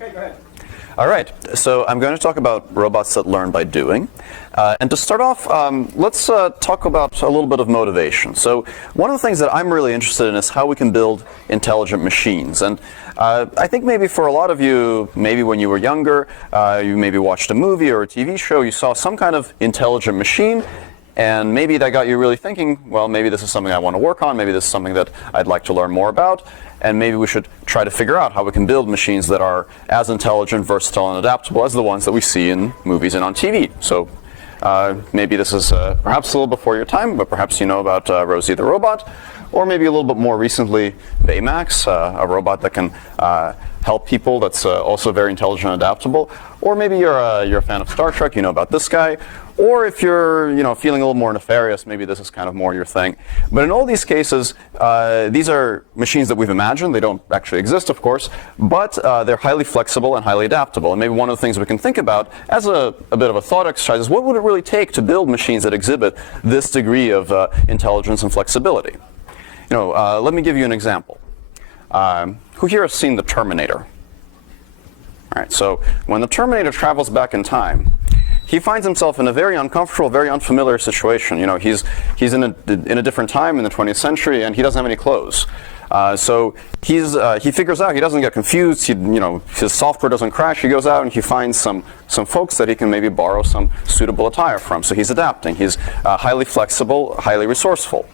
Okay, go ahead. All right, so I'm going to talk about robots that learn by doing. And to start off, let's talk about a little bit of motivation. So one of the things that I'm really interested in is how we can build intelligent machines. And I think maybe for a lot of you, maybe when you were younger, you maybe watched a movie or a TV show, you saw some kind of intelligent machine, and maybe that got you really thinking, well, maybe this is something I want to work on, maybe this is something that I'd like to learn more about, and maybe we should try to figure out how we can build machines that are as intelligent, versatile, and adaptable as the ones that we see in movies and on TV. So maybe this is perhaps a little before your time, but perhaps you know about Rosie the robot, or maybe a little bit more recently, Baymax, a robot that can help people that's also very intelligent and adaptable. Or maybe you're a fan of Star Trek, you know about this guy. Or if you're feeling a little more nefarious, maybe this is kind of more your thing. But in all these cases, these are machines that we've imagined. They don't actually exist, of course, but they're highly flexible and highly adaptable. And maybe one of the things we can think about as a bit of a thought exercise is what would it really take to build machines that exhibit this degree of intelligence and flexibility? Let me give you an example. Who here has seen the Terminator? All right, so when the Terminator travels back in time, he finds himself in a very uncomfortable, very unfamiliar situation. He's in a different time in the 20th century, and he doesn't have any clothes. So he figures out, he doesn't get confused, his software doesn't crash, he goes out and he finds some folks that he can maybe borrow some suitable attire from. So he's adapting, he's highly flexible, highly resourceful.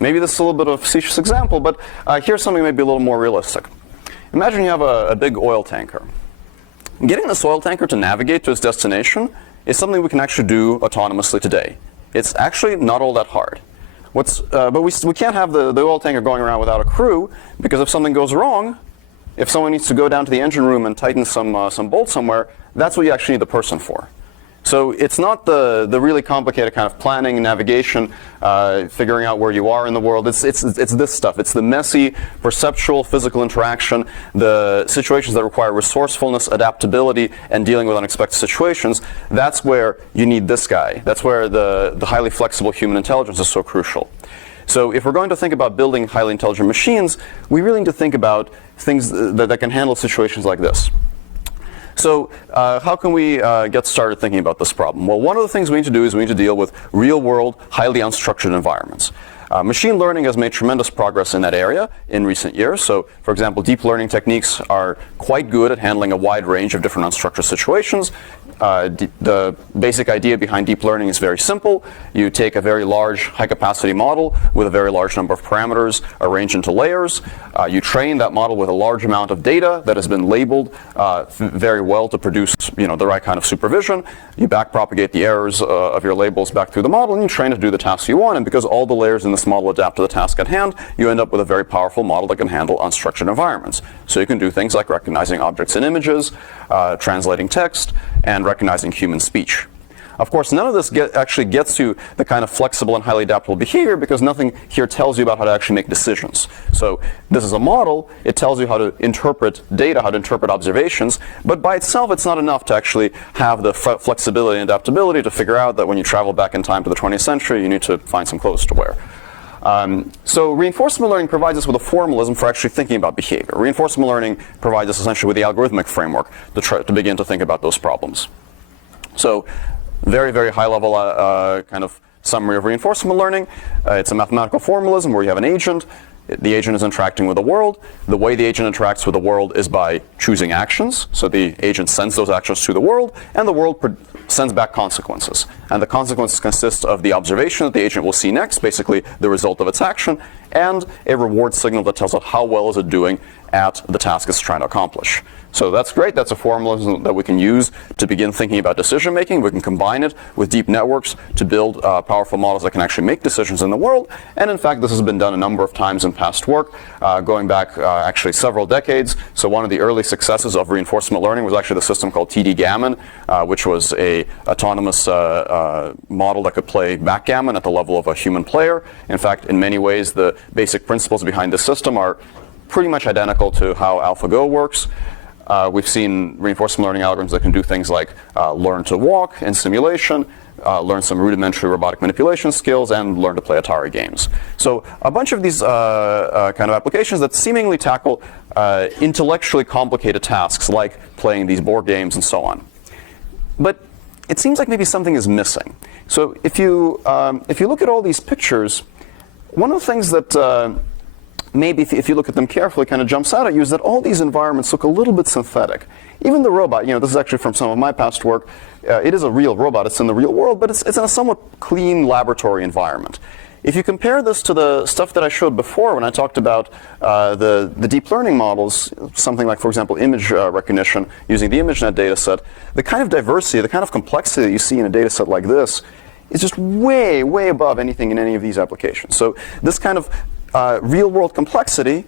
Maybe this is a little bit of a facetious example, but here's something maybe a little more realistic. Imagine you have a big oil tanker. Getting this oil tanker to navigate to its destination is something we can actually do autonomously today. It's actually not all that hard. But we can't have the oil tanker going around without a crew, because if something goes wrong, if someone needs to go down to the engine room and tighten some bolts somewhere, that's what you actually need the person for. So it's not the really complicated kind of planning, navigation, figuring out where you are in the world. It's this stuff. It's the messy, perceptual, physical interaction, the situations that require resourcefulness, adaptability, and dealing with unexpected situations. That's where you need this guy. That's where the highly flexible human intelligence is so crucial. So if we're going to think about building highly intelligent machines, we really need to think about things that can handle situations like this. So how can we get started thinking about this problem? Well, one of the things we need to do is we need to deal with real-world, highly unstructured environments. Machine learning has made tremendous progress in that area in recent years. So, for example, deep learning techniques are quite good at handling a wide range of different unstructured situations. The basic idea behind deep learning is very simple. You take a very large, high-capacity model with a very large number of parameters arranged into layers. You train that model with a large amount of data that has been labeled very well to produce the right kind of supervision. You backpropagate the errors of your labels back through the model, and you train it to do the tasks you want. And because all the layers in this model adapt to the task at hand, you end up with a very powerful model that can handle unstructured environments. So you can do things like recognizing objects and images, translating text, and recognizing human speech. Of course, none of this actually gets you the kind of flexible and highly adaptable behavior, because nothing here tells you about how to actually make decisions. So this is a model. It tells you how to interpret data, how to interpret observations, but by itself it's not enough to actually have the flexibility and adaptability to figure out that when you travel back in time to the 20th century, you need to find some clothes to wear. So reinforcement learning provides us with a formalism for actually thinking about behavior. Reinforcement learning provides us essentially with the algorithmic framework to begin to think about those problems. So very, very high level kind of summary of reinforcement learning. It's a mathematical formalism where you have an agent. The agent is interacting with the world. The way the agent interacts with the world is by choosing actions. So the agent sends those actions to the world, and the world sends back consequences. And the consequences consist of the observation that the agent will see next, basically the result of its action, and a reward signal that tells it how well is it doing at the task it's trying to accomplish. So that's great. That's a formalism that we can use to begin thinking about decision making. We can combine it with deep networks to build powerful models that can actually make decisions in the world. And in fact, this has been done a number of times in past work, going back actually several decades. So one of the early successes of reinforcement learning was actually the system called TD Gammon, which was a autonomous model that could play backgammon at the level of a human player. In fact, in many ways, the basic principles behind this system are pretty much identical to how AlphaGo works. We've seen reinforcement learning algorithms that can do things like learn to walk in simulation, learn some rudimentary robotic manipulation skills, and learn to play Atari games. So a bunch of these kind of applications that seemingly tackle intellectually complicated tasks like playing these board games and so on. But it seems like maybe something is missing. So if you look at all these pictures, one of the things that maybe if you look at them carefully kind of jumps out at you is that all these environments look a little bit synthetic. Even the robot, this is actually from some of my past work. It is a real robot. It's in the real world, but it's in a somewhat clean laboratory environment. If you compare this to the stuff that I showed before when I talked about the deep learning models, something like, for example, image recognition using the ImageNet data set, the kind of diversity, the kind of complexity that you see in a data set like this is just way, way above anything in any of these applications. So this kind of real-world complexity,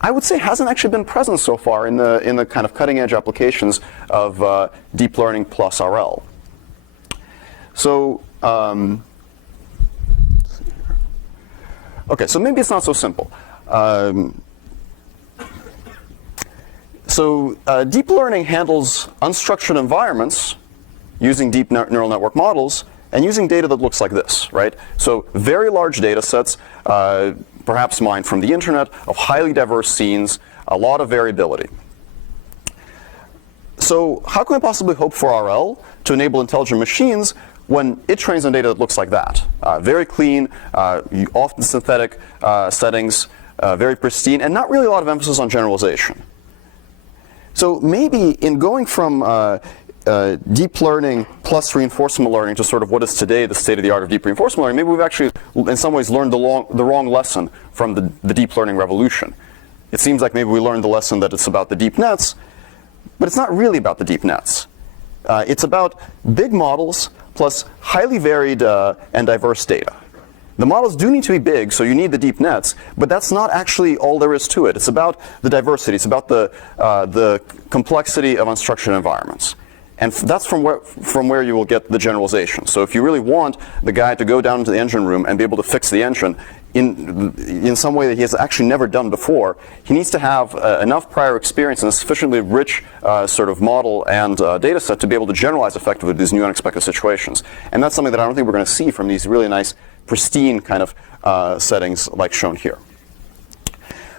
I would say, hasn't actually been present so far in the kind of cutting-edge applications of deep learning plus RL. So, okay, so maybe it's not so simple. Deep learning handles unstructured environments using deep neural network models and using data that looks like this, right? So very large data sets, perhaps mined from the internet, of highly diverse scenes, a lot of variability. So how can we possibly hope for RL to enable intelligent machines when it trains on data that looks like that? Very clean, often synthetic settings, very pristine, and not really a lot of emphasis on generalization. So maybe in going from deep learning plus reinforcement learning to sort of what is today the state of the art of deep reinforcement learning, maybe we've actually in some ways learned the wrong lesson from the deep learning revolution. It seems like maybe we learned the lesson that it's about the deep nets, but it's not really about the deep nets. It's about big models plus highly varied and diverse data. The models do need to be big, so you need the deep nets, but that's not actually all there is to it. It's about the diversity. It's about the complexity of unstructured environments. And that's from where you will get the generalization. So if you really want the guy to go down into the engine room and be able to fix the engine in some way that he has actually never done before, he needs to have enough prior experience and a sufficiently rich sort of model and data set to be able to generalize effectively these new unexpected situations. And that's something that I don't think we're going to see from these really nice, pristine kind of settings like shown here.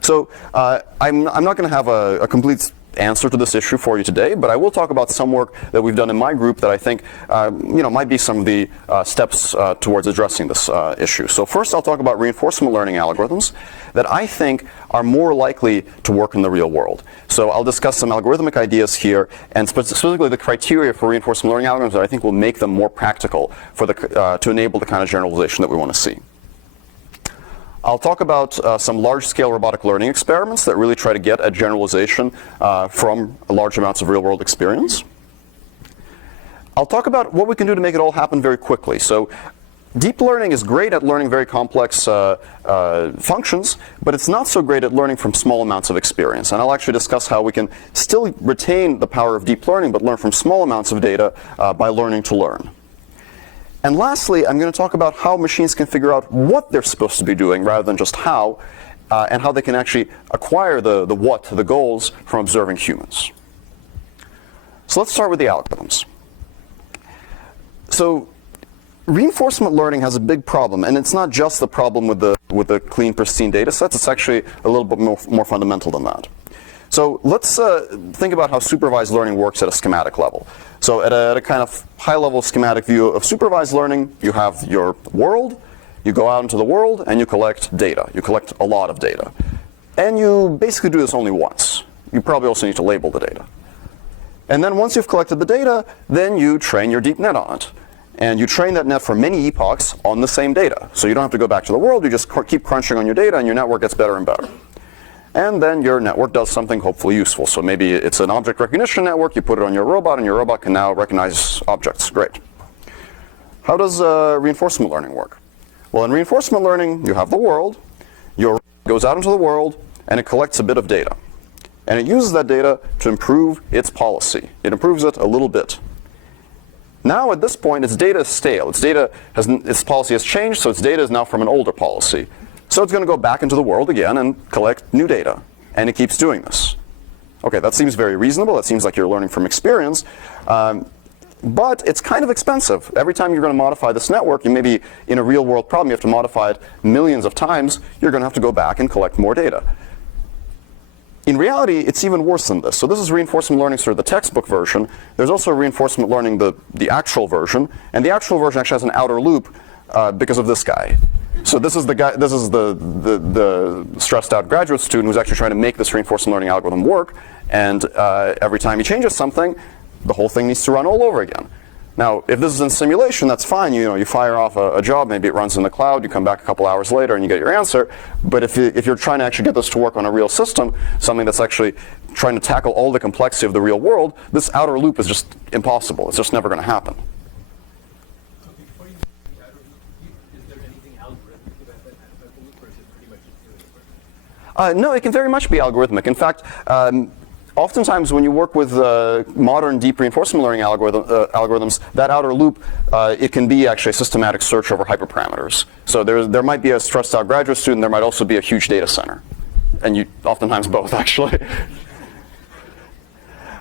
So I'm not going to have a complete answer to this issue for you today, but I will talk about some work that we've done in my group that I think might be some of the steps towards addressing this issue. So first I'll talk about reinforcement learning algorithms that I think are more likely to work in the real world. So I'll discuss some algorithmic ideas here and specifically the criteria for reinforcement learning algorithms that I think will make them more practical for to enable the kind of generalization that we want to see. I'll talk about some large-scale robotic learning experiments that really try to get at generalization from large amounts of real-world experience. I'll talk about what we can do to make it all happen very quickly. So deep learning is great at learning very complex functions, but it's not so great at learning from small amounts of experience. And I'll actually discuss how we can still retain the power of deep learning, but learn from small amounts of data by learning to learn. And lastly, I'm going to talk about how machines can figure out what they're supposed to be doing rather than just how, and how they can actually acquire the what, the goals, from observing humans. So let's start with the algorithms. So reinforcement learning has a big problem, and it's not just the problem with the clean, pristine data sets. It's actually a little bit more fundamental than that. So let's think about how supervised learning works at a schematic level. So at a kind of high-level schematic view of supervised learning, you have your world, you go out into the world, and you collect data. You collect a lot of data. And you basically do this only once. You probably also need to label the data. And then once you've collected the data, then you train your deep net on it. And you train that net for many epochs on the same data. So you don't have to go back to the world, you just keep crunching on your data, and your network gets better and better. And then your network does something hopefully useful. So maybe it's an object recognition network, you put it on your robot, and your robot can now recognize objects. Great. How does reinforcement learning work? Well, in reinforcement learning, you have the world, your robot goes out into the world, and it collects a bit of data. And it uses that data to improve its policy. It improves it a little bit. Now at this point, its data is stale. Its policy has changed, so its data is now from an older policy. So it's going to go back into the world again and collect new data. And it keeps doing this. Okay, that seems very reasonable. That seems like you're learning from experience. But it's kind of expensive. Every time you're going to modify this network, you maybe in a real world problem, you have to modify it millions of times. You're going to have to go back and collect more data. In reality, it's even worse than this. So this is reinforcement learning, sort of the textbook version. There's also reinforcement learning, the actual version. And the actual version actually has an outer loop because of this guy. So this is the guy. This is the stressed out graduate student who's actually trying to make this reinforcement learning algorithm work. And every time he changes something, the whole thing needs to run all over again. Now, if this is in simulation, that's fine. You fire off a job, maybe it runs in the cloud, you come back a couple hours later and you get your answer. But if you're trying to actually get this to work on a real system, something that's actually trying to tackle all the complexity of the real world, this outer loop is just impossible. It's just never going to happen. So before you make the outer loop, is there anything algorithmic about that loop, or is it pretty much just No, it can very much be algorithmic. In fact, oftentimes when you work with modern deep reinforcement learning algorithms, that outer loop, it can be actually a systematic search over hyperparameters. So there might be a stressed out graduate student, there might also be a huge data center. And oftentimes both, actually.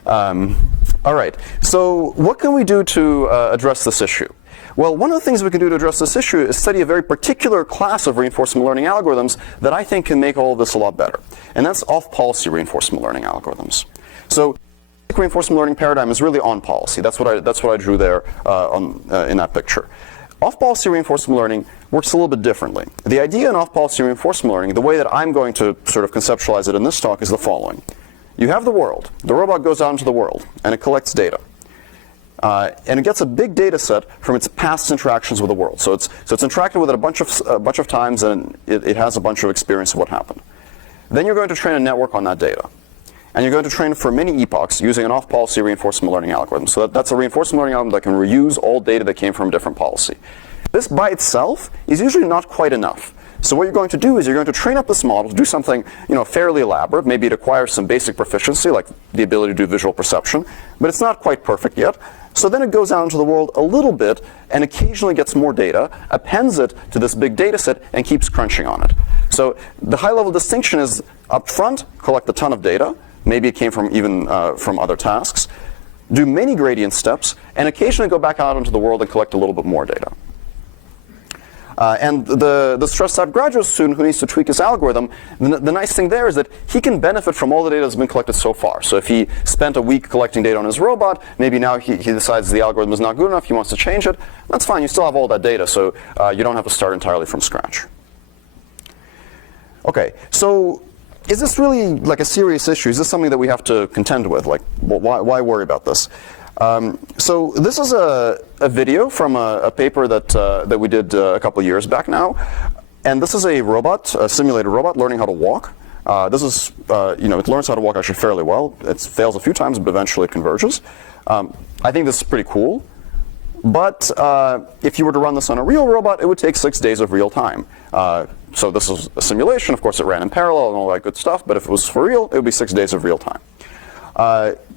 All right, so what can we do to address this issue? Well, one of the things we can do to address this issue is study a very particular class of reinforcement learning algorithms that I think can make all of this a lot better. And that's off-policy reinforcement learning algorithms. So the reinforcement learning paradigm is really on policy. That's what I drew there in that picture. Off-policy reinforcement learning works a little bit differently. The idea in off-policy reinforcement learning, the way that I'm going to sort of conceptualize it in this talk, is the following. You have the world. The robot goes out into the world, and it collects data. And it gets a big data set from its past interactions with the world. So it's interacted with it a bunch of times, and it has a bunch of experience of what happened. Then you're going to train a network on that data. And you're going to train it for many epochs using an off-policy reinforcement learning algorithm. So that's a reinforcement learning algorithm that can reuse all data that came from a different policy. This by itself is usually not quite enough. So what you're going to do is you're going to train up this model to do something fairly elaborate. Maybe it acquires some basic proficiency, like the ability to do visual perception. But it's not quite perfect yet. So then it goes out into the world a little bit and occasionally gets more data, appends it to this big data set, and keeps crunching on it. So the high-level distinction is up front, collect a ton of data. Maybe it came from even from other tasks. Do many gradient steps, and occasionally go back out into the world and collect a little bit more data. And the stressed out graduate student who needs to tweak his algorithm, the nice thing there is that he can benefit from all the data that's been collected so far. So if he spent a week collecting data on his robot, maybe now he decides the algorithm is not good enough, he wants to change it, that's fine, you still have all that data, so you don't have to start entirely from scratch. Okay, so is this really like a serious issue? Is this something that we have to contend with? Like, why worry about this? So this is a video from a paper that we did a couple of years back now, and this is a robot, a simulated robot, learning how to walk. This is, it learns how to walk actually fairly well. It fails a few times, but eventually it converges. I think this is pretty cool. But if you were to run this on a real robot, it would take 6 days of real time. So this is a simulation. Of course, it ran in parallel and all that good stuff. But if it was for real, it would be 6 days of real time.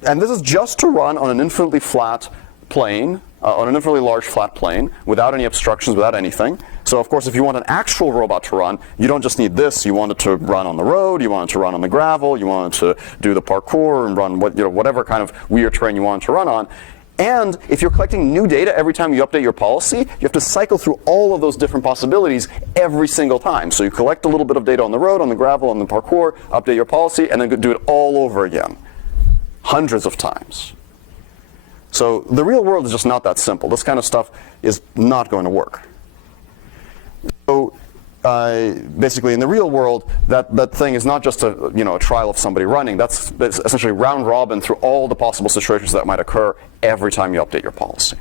And this is just to run on an infinitely flat plane, on an infinitely large flat plane, without any obstructions, without anything. So of course, if you want an actual robot to run, you don't just need this. You want it to run on the road, you want it to run on the gravel, you want it to do the parkour and run whatever kind of weird terrain you want it to run on. And if you're collecting new data every time you update your policy, you have to cycle through all of those different possibilities every single time. So you collect a little bit of data on the road, on the gravel, on the parkour, update your policy, and then do it all over again. Hundreds of times. So the real world is just not that simple. This kind of stuff is not going to work. So basically, in the real world, that thing is not just a trial of somebody running. That's essentially round robin through all the possible situations that might occur every time you update your policy.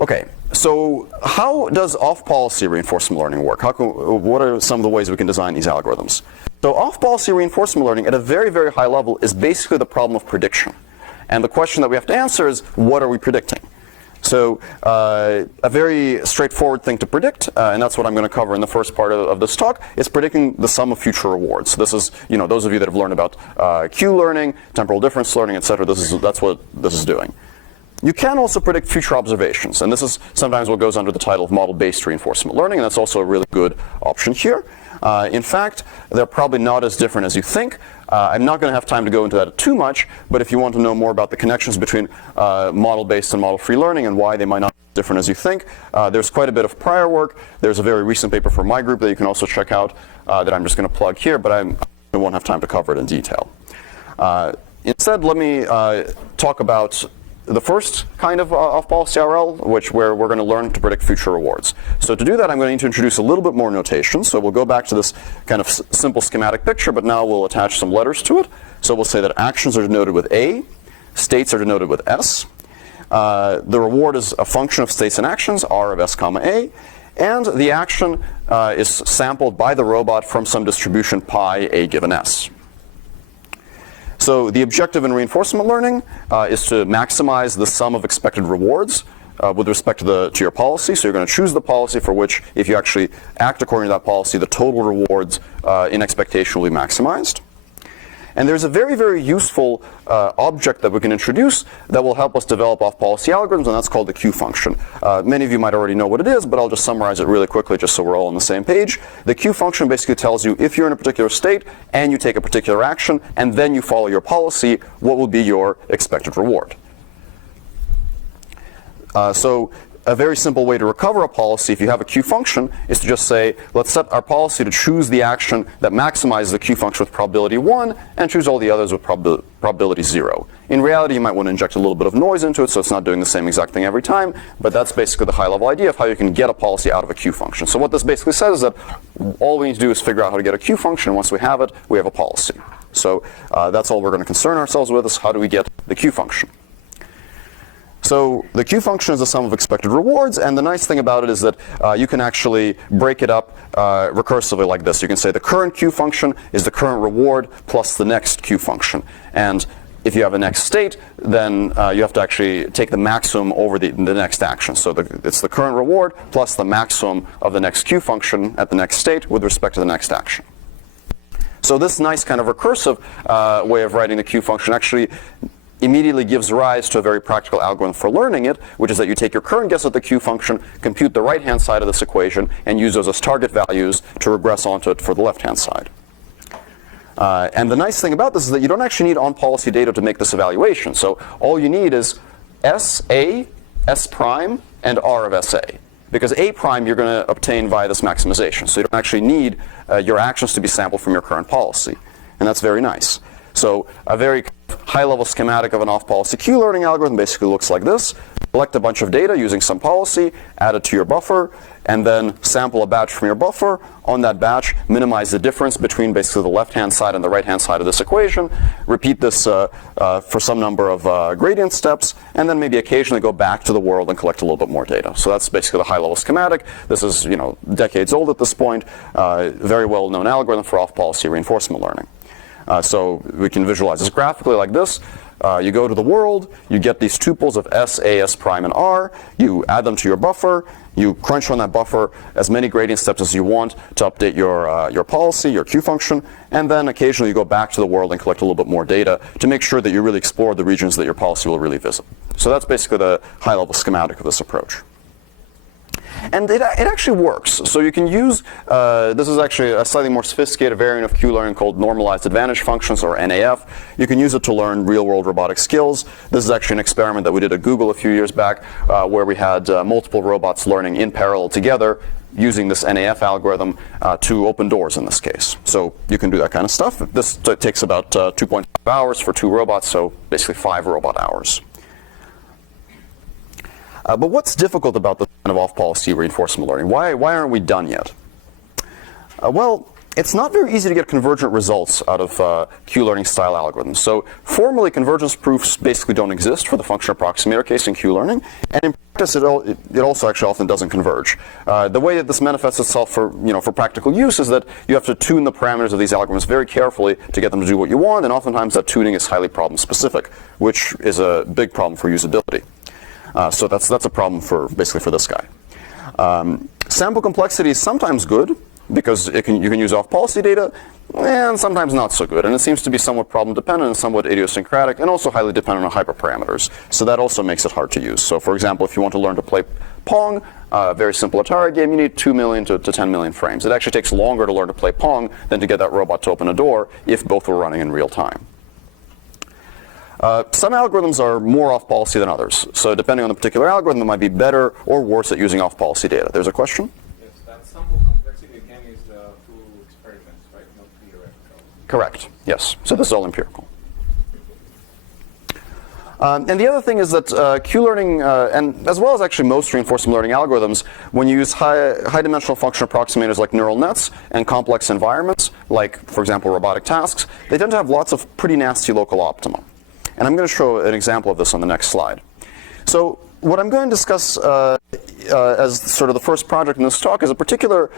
Okay, so how does off-policy reinforcement learning work? What are some of the ways we can design these algorithms? So off-policy reinforcement learning at a very, very high level is basically the problem of prediction. And the question that we have to answer is, what are we predicting? So a very straightforward thing to predict, and that's what I'm going to cover in the first part of this talk, is predicting the sum of future rewards. So this is, those of you that have learned about Q learning, temporal difference learning, etc. That's what this is doing. You can also predict future observations, and this is sometimes what goes under the title of model-based reinforcement learning, and that's also a really good option here. In fact, they're probably not as different as you think. I'm not going to have time to go into that too much, but if you want to know more about the connections between model-based and model-free learning and why they might not be different as you think, there's quite a bit of prior work. There's a very recent paper from my group that you can also check out that I'm just going to plug here, but I won't have time to cover it in detail. Instead, let me talk about the first kind of off-policy RL, where we're going to learn to predict future rewards. So to do that, I'm going to need to introduce a little bit more notation. So we'll go back to this kind of simple schematic picture, but now we'll attach some letters to it. So we'll say that actions are denoted with A, states are denoted with S. The reward is a function of states and actions, R of S comma A, and the action is sampled by the robot from some distribution pi A given S. So the objective in reinforcement learning is to maximize the sum of expected rewards with respect to your policy. So you're going to choose the policy for which, if you actually act according to that policy, the total rewards in expectation will be maximized. And there's a very, very useful object that we can introduce that will help us develop off-policy algorithms, and that's called the Q function. Many of you might already know what it is, but I'll just summarize it really quickly just so we're all on the same page. The Q function basically tells you if you're in a particular state and you take a particular action and then you follow your policy, what will be your expected reward. So a very simple way to recover a policy, if you have a Q function, is to just say, let's set our policy to choose the action that maximizes the Q function with probability 1 and choose all the others with probability 0. In reality, you might want to inject a little bit of noise into it so it's not doing the same exact thing every time, but that's basically the high-level idea of how you can get a policy out of a Q function. So what this basically says is that all we need to do is figure out how to get a Q function, and once we have it, we have a policy. So that's all we're going to concern ourselves with, is how do we get the Q function. So the Q function is the sum of expected rewards, and the nice thing about it is that you can actually break it up recursively like this. You can say the current Q function is the current reward plus the next Q function. And if you have a next state, then you have to actually take the maximum over the next action. So it's the current reward plus the maximum of the next Q function at the next state with respect to the next action. So this nice kind of recursive way of writing the Q function actually immediately gives rise to a very practical algorithm for learning it, which is that you take your current guess at the Q function, compute the right-hand side of this equation, and use those as target values to regress onto it for the left-hand side. And the nice thing about this is that you don't actually need on-policy data to make this evaluation. So all you need is SA, S prime, and R of SA. Because A prime you're going to obtain via this maximization. So you don't actually need your actions to be sampled from your current policy. And that's very nice. So a very high-level schematic of an off-policy Q-learning algorithm basically looks like this. Collect a bunch of data using some policy, add it to your buffer, and then sample a batch from your buffer. On that batch, minimize the difference between basically the left-hand side and the right-hand side of this equation. Repeat this for some number of gradient steps, and then maybe occasionally go back to the world and collect a little bit more data. So that's basically the high-level schematic. This is, decades old at this point. Very well-known algorithm for off-policy reinforcement learning. So we can visualize this graphically like this. You go to the world, you get these tuples of S, A, S prime, and R. You add them to your buffer. You crunch on that buffer as many gradient steps as you want to update your policy, your Q function, and then occasionally you go back to the world and collect a little bit more data to make sure that you really explore the regions that your policy will really visit. So that's basically the high-level schematic of this approach. And it actually works. So you can use, this is actually a slightly more sophisticated variant of Q-learning called normalized advantage functions, or NAF. You can use it to learn real-world robotic skills. This is actually an experiment that we did at Google a few years back where we had multiple robots learning in parallel together using this NAF algorithm to open doors in this case. So you can do that kind of stuff. This takes about 2.5 hours for 2 robots, so basically 5 robot hours. But what's difficult about this kind of off-policy reinforcement learning? Why aren't we done yet? Well, it's not very easy to get convergent results out of Q-learning style algorithms. So formally, convergence proofs basically don't exist for the function approximator case in Q-learning, and in practice, it also actually often doesn't converge. The way that this manifests itself for practical use is that you have to tune the parameters of these algorithms very carefully to get them to do what you want, and oftentimes that tuning is highly problem-specific, which is a big problem for usability. So that's a problem basically for this guy. Sample complexity is sometimes good. because you can use off-policy data, and sometimes not so good. And it seems to be somewhat problem-dependent and somewhat idiosyncratic, and also highly dependent on hyperparameters. So that also makes it hard to use. So for example, if you want to learn to play Pong, a very simple Atari game, you need 2 million to 10 million frames. It actually takes longer to learn to play Pong than to get that robot to open a door if both were running in real time. Some algorithms are more off-policy than others. So depending on the particular algorithm, it might be better or worse at using off-policy data. There's a question? Yes, that sample complexity again is through experiments, right? Not theoretical. Correct. Yes. So this is all empirical. And the other thing is that Q-learning, and as well as actually most reinforcement learning algorithms, when you use high-dimensional function approximators like neural nets and complex environments, like, for example, robotic tasks, they tend to have lots of pretty nasty local optima. And I'm going to show an example of this on the next slide. So what I'm going to discuss as sort of the first project in this talk is a particular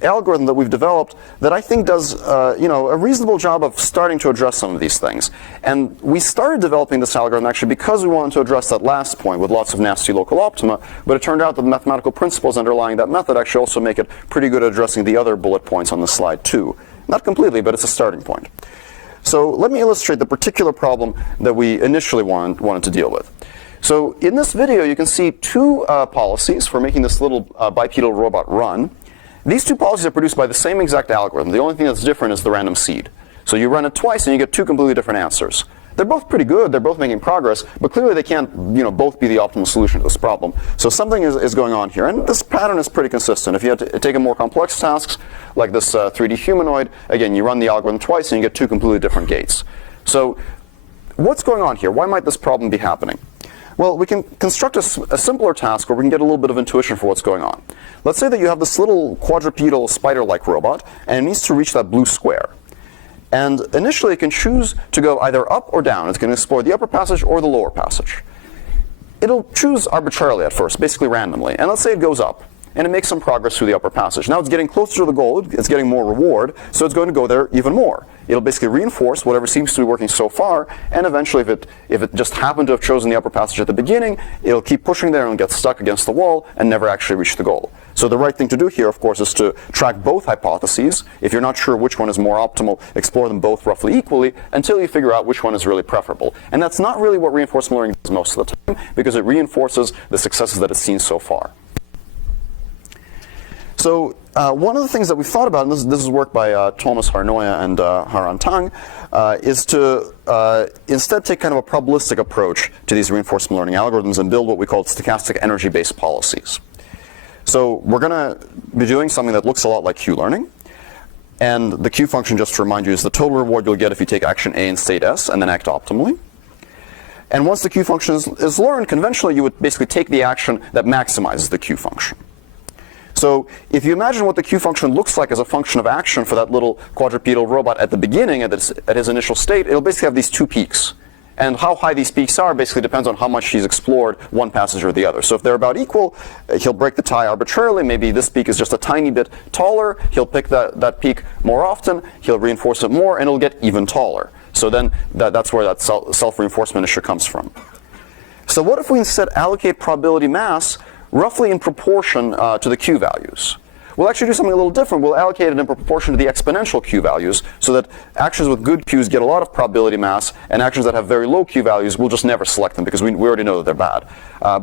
algorithm that we've developed that I think does a reasonable job of starting to address some of these things. And we started developing this algorithm actually because we wanted to address that last point with lots of nasty local optima, but it turned out that the mathematical principles underlying that method actually also make it pretty good at addressing the other bullet points on the slide too. Not completely, but it's a starting point. So let me illustrate the particular problem that we initially wanted to deal with. So in this video, you can see two policies for making this little bipedal robot run. These two policies are produced by the same exact algorithm. The only thing that's different is the random seed. So you run it twice and you get two completely different answers. They're both pretty good, they're both making progress, but clearly they can't both be the optimal solution to this problem. So something is going on here, and this pattern is pretty consistent. If you had to take more complex tasks, like this 3D humanoid, again, you run the algorithm twice and you get two completely different gates. So what's going on here? Why might this problem be happening? Well, we can construct a simpler task where we can get a little bit of intuition for what's going on. Let's say that you have this little quadrupedal spider-like robot, and it needs to reach that blue square. And initially, it can choose to go either up or down. It's going to explore the upper passage or the lower passage. It'll choose arbitrarily at first, basically randomly. And let's say it goes up, and it makes some progress through the upper passage. Now it's getting closer to the goal. It's getting more reward, so it's going to go there even more. It'll basically reinforce whatever seems to be working so far, and eventually, if it just happened to have chosen the upper passage at the beginning, it'll keep pushing there and get stuck against the wall and never actually reach the goal. So the right thing to do here, of course, is to track both hypotheses. If you're not sure which one is more optimal, explore them both roughly equally until you figure out which one is really preferable. And that's not really what reinforcement learning does most of the time, because it reinforces the successes that it's seen so far. So one of the things that we've thought about, and this is work by Thomas Harnoya and Haran Tang, is to instead take kind of a probabilistic approach to these reinforcement learning algorithms and build what we call stochastic energy-based policies. So we're going to be doing something that looks a lot like Q-learning. And the Q function, just to remind you, is the total reward you'll get if you take action A in state S and then act optimally. And once the Q function is learned, conventionally you would basically take the action that maximizes the Q function. So if you imagine what the Q function looks like as a function of action for that little quadrupedal robot at the beginning, at his initial state, it'll basically have these two peaks. And how high these peaks are basically depends on how much he's explored one passage or the other. So if they're about equal, he'll break the tie arbitrarily. Maybe this peak is just a tiny bit taller. He'll pick that peak more often. He'll reinforce it more, and it'll get even taller. So then that's where that self-reinforcement issue comes from. So what if we instead allocate probability mass roughly in proportion to the Q values? We'll actually do something a little different. We'll allocate it in proportion to the exponential Q values so that actions with good Qs get a lot of probability mass, and actions that have very low Q values, we'll just never select them because we already know that they're bad.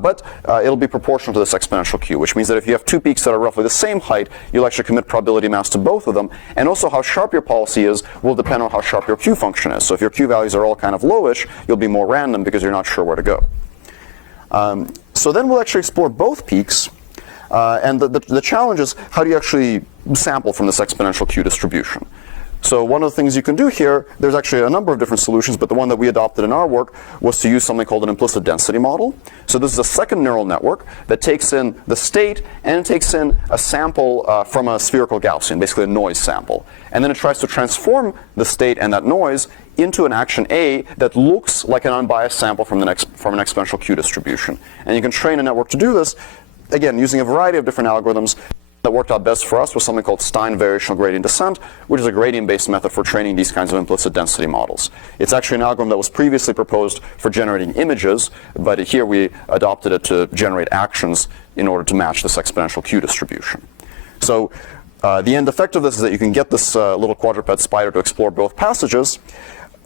But it'll be proportional to this exponential Q, which means that if you have two peaks that are roughly the same height, you'll actually commit probability mass to both of them. And also how sharp your policy is will depend on how sharp your Q function is. So if your Q values are all kind of lowish, you'll be more random because you're not sure where to go. So then we'll actually explore both peaks. And the challenge is, how do you actually sample from this exponential Q distribution? So one of the things you can do here, there's actually a number of different solutions, but the one that we adopted in our work was to use something called an implicit density model. So this is a second neural network that takes in the state and it takes in a sample from a spherical Gaussian, basically a noise sample. And then it tries to transform the state and that noise into an action A that looks like an unbiased sample from an exponential Q distribution. And you can train a network to do this, again, using a variety of different algorithms. That worked out best for us was something called Stein variational gradient descent, which is a gradient-based method for training these kinds of implicit density models. It's actually an algorithm that was previously proposed for generating images, but here we adopted it to generate actions in order to match this exponential Q distribution. So The end effect of this is that you can get this little quadruped spider to explore both passages.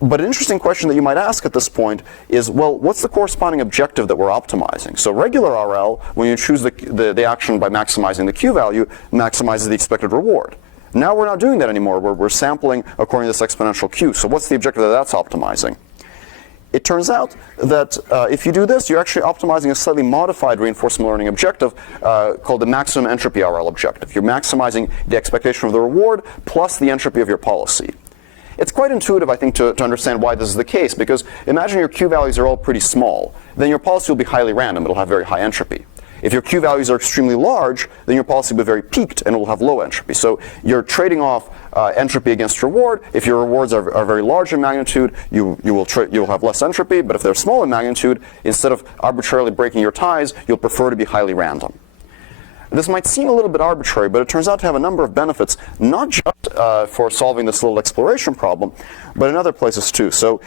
But an interesting question that you might ask at this point is, well, what's the corresponding objective that we're optimizing? So regular RL, when you choose the action by maximizing the Q value, maximizes the expected reward. Now we're not doing that anymore. We're sampling according to this exponential Q. So what's the objective that that's optimizing? It turns out that if you do this, you're actually optimizing a slightly modified reinforcement learning objective called the maximum entropy RL objective. You're maximizing the expectation of the reward plus the entropy of your policy. It's quite intuitive, I think, to understand why this is the case, because imagine your Q values are all pretty small. Then your policy will be highly random. It'll have very high entropy. If your Q values are extremely large, then your policy will be very peaked and it will have low entropy. So you're trading off entropy against reward. If your rewards are very large in magnitude, you'll have less entropy. But if they're small in magnitude, instead of arbitrarily breaking your ties, you'll prefer to be highly random. This might seem a little bit arbitrary, but it turns out to have a number of benefits, not just for solving this little exploration problem, but in other places too. So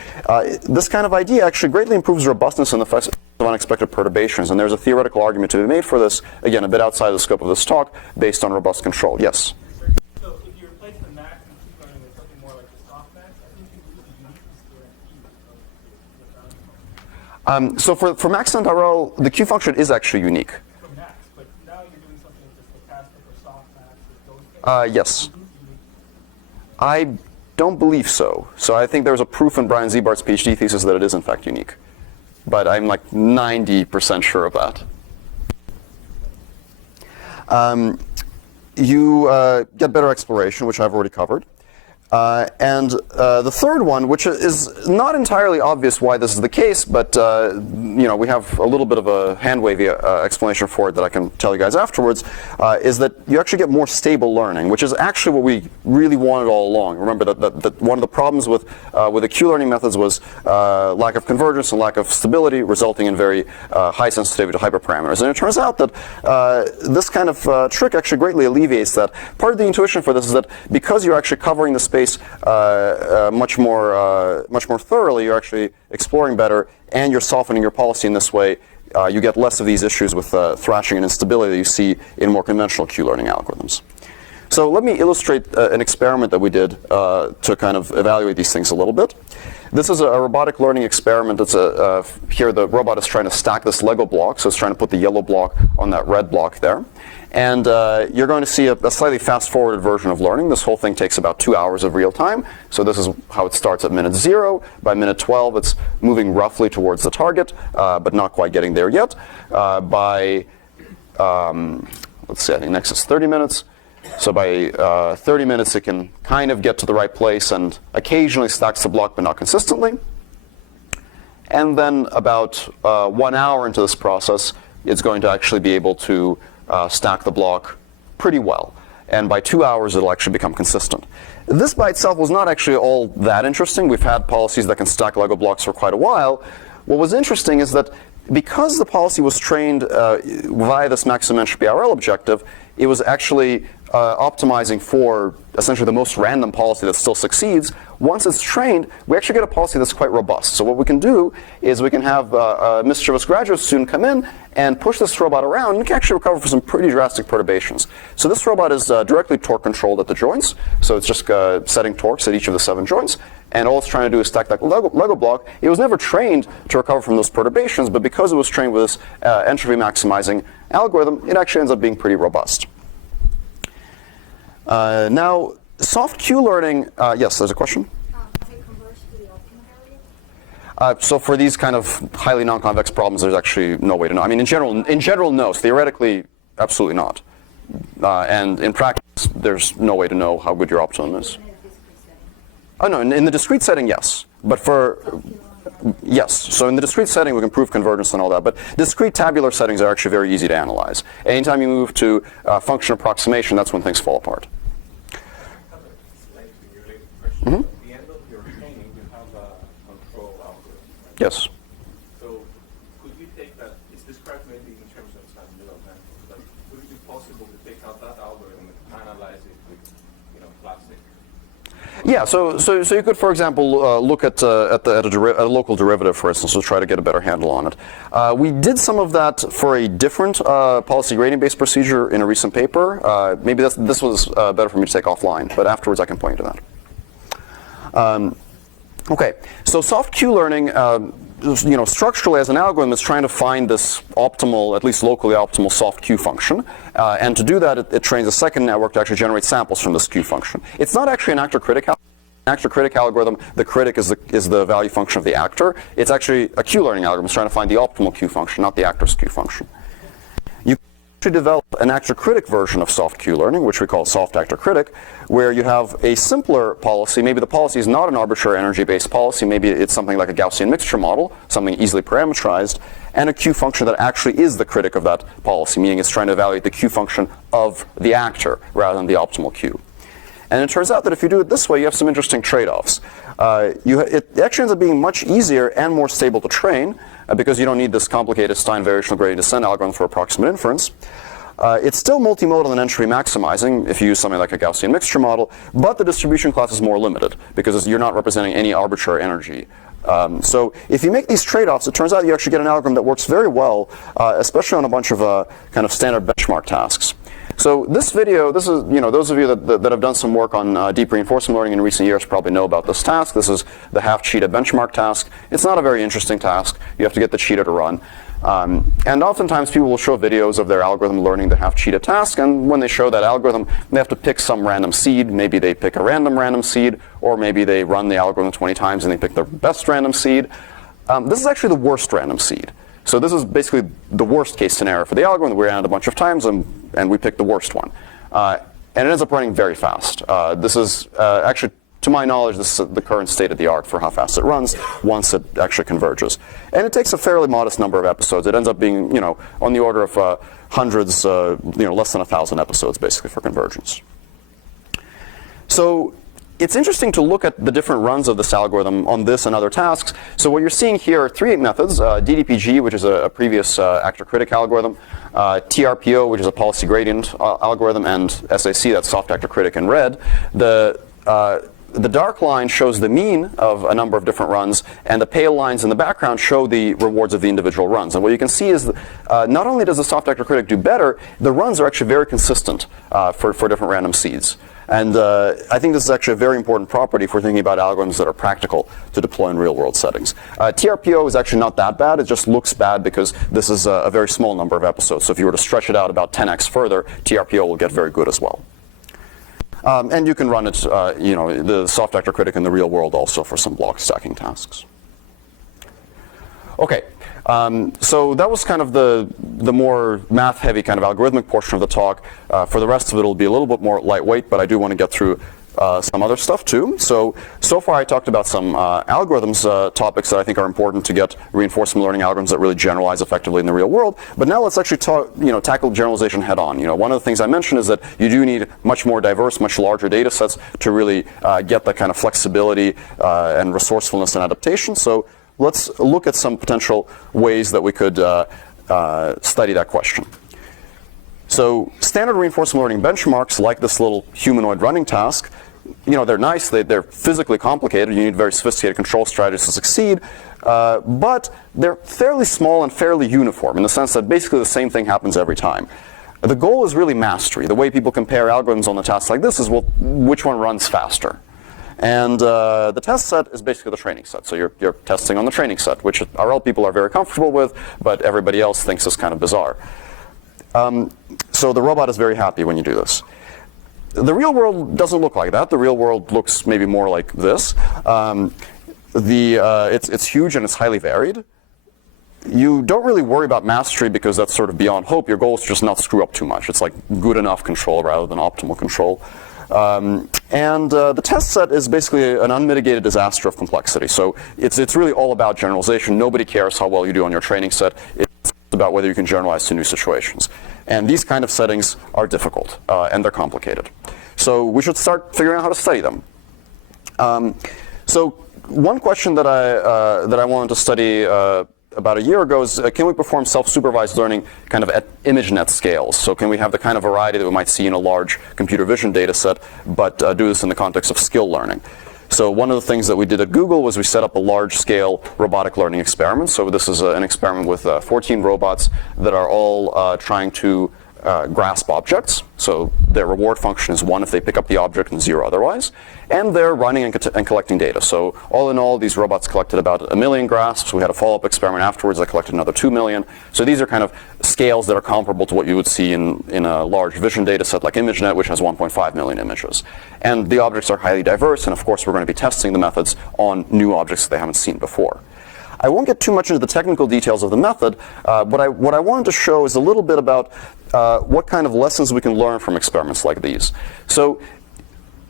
this kind of idea actually greatly improves robustness in the face of unexpected perturbations, and there's a theoretical argument to be made for this, again, a bit outside the scope of this talk, based on robust control. Yes? So if you replace the max and keep learning with something more like the soft max, I think you lose the uniqueness to the value. So for max and RL, the Q function is actually unique. For max, but now you're doing something with the stochastic or soft max or those things. Yes. I don't believe so. So I think there's a proof in Brian Zebart's PhD thesis that it is in fact unique. But I'm like 90% sure of that. You get better exploration, which I've already covered. And the third one, which is not entirely obvious why this is the case, but we have a little bit of a hand-wavy explanation for it that I can tell you guys afterwards, is that you actually get more stable learning, which is actually what we really wanted all along. Remember that one of the problems with the Q-learning methods was lack of convergence and lack of stability, resulting in very high sensitivity to hyperparameters. And it turns out that this kind of trick actually greatly alleviates that. Part of the intuition for this is that because you're actually covering the space much more thoroughly, you're actually exploring better, and you're softening your policy in this way, you get less of these issues with thrashing and instability that you see in more conventional Q-learning algorithms. So let me illustrate an experiment that we did to kind of evaluate these things a little bit. This is a robotic learning experiment. It's here the robot is trying to stack this Lego block, so it's trying to put the yellow block on that red block there. And you're going to see a slightly fast-forwarded version of learning. This whole thing takes about 2 hours of real time. So this is how it starts at minute 0. By minute 12, it's moving roughly towards the target, but not quite getting there yet. Let's see, I think next is 30 minutes. So by 30 minutes, it can kind of get to the right place and occasionally stacks the block, but not consistently. And then about 1 hour into this process, it's going to actually be able to stack the block pretty well. And by 2 hours, it'll actually become consistent. This by itself was not actually all that interesting. We've had policies that can stack Lego blocks for quite a while. What was interesting is that because the policy was trained via this maximum entropy RL objective, it was actually optimizing for essentially the most random policy that still succeeds. Once it's trained, we actually get a policy that's quite robust. So what we can do is we can have a mischievous graduate student come in and push this robot around, and it can actually recover for some pretty drastic perturbations. So this robot is directly torque controlled at the joints. So it's just setting torques at each of the 7 joints. And all it's trying to do is stack that Lego block. It was never trained to recover from those perturbations, but because it was trained with this entropy maximizing algorithm, it actually ends up being pretty robust. Now, soft Q learning, yes, there's a question? Does it converge to the optimal value? So for these kind of highly non-convex problems, there's actually no way to know. I mean, in general, no. Theoretically, absolutely not. And in practice, there's no way to know how good your optimum is. Oh, no, in the discrete setting, yes. But yes, so in the discrete setting, we can prove convergence and all that. But discrete tabular settings are actually very easy to analyze. Anytime you move to function approximation, that's when things fall apart. At the end of your training, you have a control algorithm. Right? Yes. So could you take that? It's described maybe in terms of some neural networks, but would it be possible to take out that algorithm and analyze it with, plastic? Yeah, so you could, for example, look at a local derivative, for instance, to try to get a better handle on it. We did some of that for a different policy gradient-based procedure in a recent paper. Maybe this was better for me to take offline, but afterwards I can point you to that. Okay, so soft Q learning, structurally as an algorithm, is trying to find this optimal, at least locally optimal soft Q function. And to do that, it trains a second network to actually generate samples from this Q function. It's not actually an actor-critic algorithm. The critic is the value function of the actor. It's actually a Q learning algorithm. It's trying to find the optimal Q function, not the actor's Q function. You to develop an actor-critic version of soft Q learning, which we call soft actor-critic, where you have a simpler policy. Maybe the policy is not an arbitrary energy-based policy. Maybe it's something like a Gaussian mixture model, something easily parameterized, and a Q function that actually is the critic of that policy, meaning it's trying to evaluate the Q function of the actor rather than the optimal Q. And it turns out that if you do it this way, you have some interesting trade-offs. It actually ends up being much easier and more stable to train because you don't need this complicated Stein variational gradient descent algorithm for approximate inference. It's still multimodal and entropy maximizing if you use something like a Gaussian mixture model, but the distribution class is more limited because you're not representing any arbitrary energy. So if you make these trade-offs, it turns out you actually get an algorithm that works very well, especially on a bunch of kind of standard benchmark tasks. So this video, this is, those of you that have done some work on deep reinforcement learning in recent years probably know about this task. This is the half cheetah benchmark task. It's not a very interesting task. You have to get the cheetah to run. And oftentimes people will show videos of their algorithm learning the half cheetah task, and when they show that algorithm, they have to pick some random seed. Maybe they pick a random seed, or maybe they run the algorithm 20 times and they pick the best random seed. This is actually the worst random seed. So this is basically the worst case scenario for the algorithm. We ran it a bunch of times and we picked the worst one. And it ends up running very fast. This is actually, to my knowledge, this is the current state of the art for how fast it runs once it actually converges. And it takes a fairly modest number of episodes. It ends up being, on the order of hundreds, less than 1,000 episodes basically for convergence. So it's interesting to look at the different runs of this algorithm on this and other tasks. So what you're seeing here are 3 methods: DDPG, which is a previous actor-critic algorithm, TRPO, which is a policy gradient algorithm, and SAC, that's soft actor-critic in red. The dark line shows the mean of a number of different runs, and the pale lines in the background show the rewards of the individual runs. And what you can see is that not only does the soft actor-critic do better, the runs are actually very consistent for different random seeds. And I think this is actually a very important property for thinking about algorithms that are practical to deploy in real-world settings. TRPO is actually not that bad. It just looks bad because this is a very small number of episodes. So if you were to stretch it out about 10x further, TRPO will get very good as well. And you can run it, the soft actor-critic in the real world also for some block stacking tasks. Okay. So that was kind of the more math-heavy kind of algorithmic portion of the talk. For the rest of it, it'll be a little bit more lightweight, but I do want to get through some other stuff too. So far I talked about some algorithms topics that I think are important to get reinforcement learning algorithms that really generalize effectively in the real world. But now let's actually tackle generalization head on. One of the things I mentioned is that you do need much more diverse, much larger data sets to really get that kind of flexibility and resourcefulness and adaptation. So let's look at some potential ways that we could study that question. So standard reinforcement learning benchmarks, like this little humanoid running task, they're nice, they're physically complicated, you need very sophisticated control strategies to succeed, but they're fairly small and fairly uniform in the sense that basically the same thing happens every time. The goal is really mastery. The way people compare algorithms on a task like this is, well, which one runs faster? And the test set is basically the training set. So you're testing on the training set, which RL people are very comfortable with, but everybody else thinks is kind of bizarre. So the robot is very happy when you do this. The real world doesn't look like that. The real world looks maybe more like this. It's huge and it's highly varied. You don't really worry about mastery because that's sort of beyond hope. Your goal is to just not screw up too much. It's like good enough control rather than optimal control. The test set is basically an unmitigated disaster of complexity. So it's really all about generalization. Nobody cares how well you do on your training set. It's about whether you can generalize to new situations. And these kind of settings are difficult and they're complicated. So we should start figuring out how to study them. So one question that I wanted to study about a year ago is, can we perform self-supervised learning kind of at ImageNet scales? So can we have the kind of variety that we might see in a large computer vision data set, but do this in the context of skill learning? So one of the things that we did at Google was we set up a large-scale robotic learning experiment. So this is an experiment with 14 robots that are all trying to grasp objects. So their reward function is 1 if they pick up the object and 0 otherwise. And they're running and collecting data. So all in all, these robots collected about 1 million grasps. We had a follow-up experiment afterwards that collected another 2 million. So these are kind of scales that are comparable to what you would see in a large vision data set like ImageNet, which has 1.5 million images. And the objects are highly diverse, and of course we're going to be testing the methods on new objects that they haven't seen before. I won't get too much into the technical details of the method, but what I wanted to show is a little bit about what kind of lessons we can learn from experiments like these. So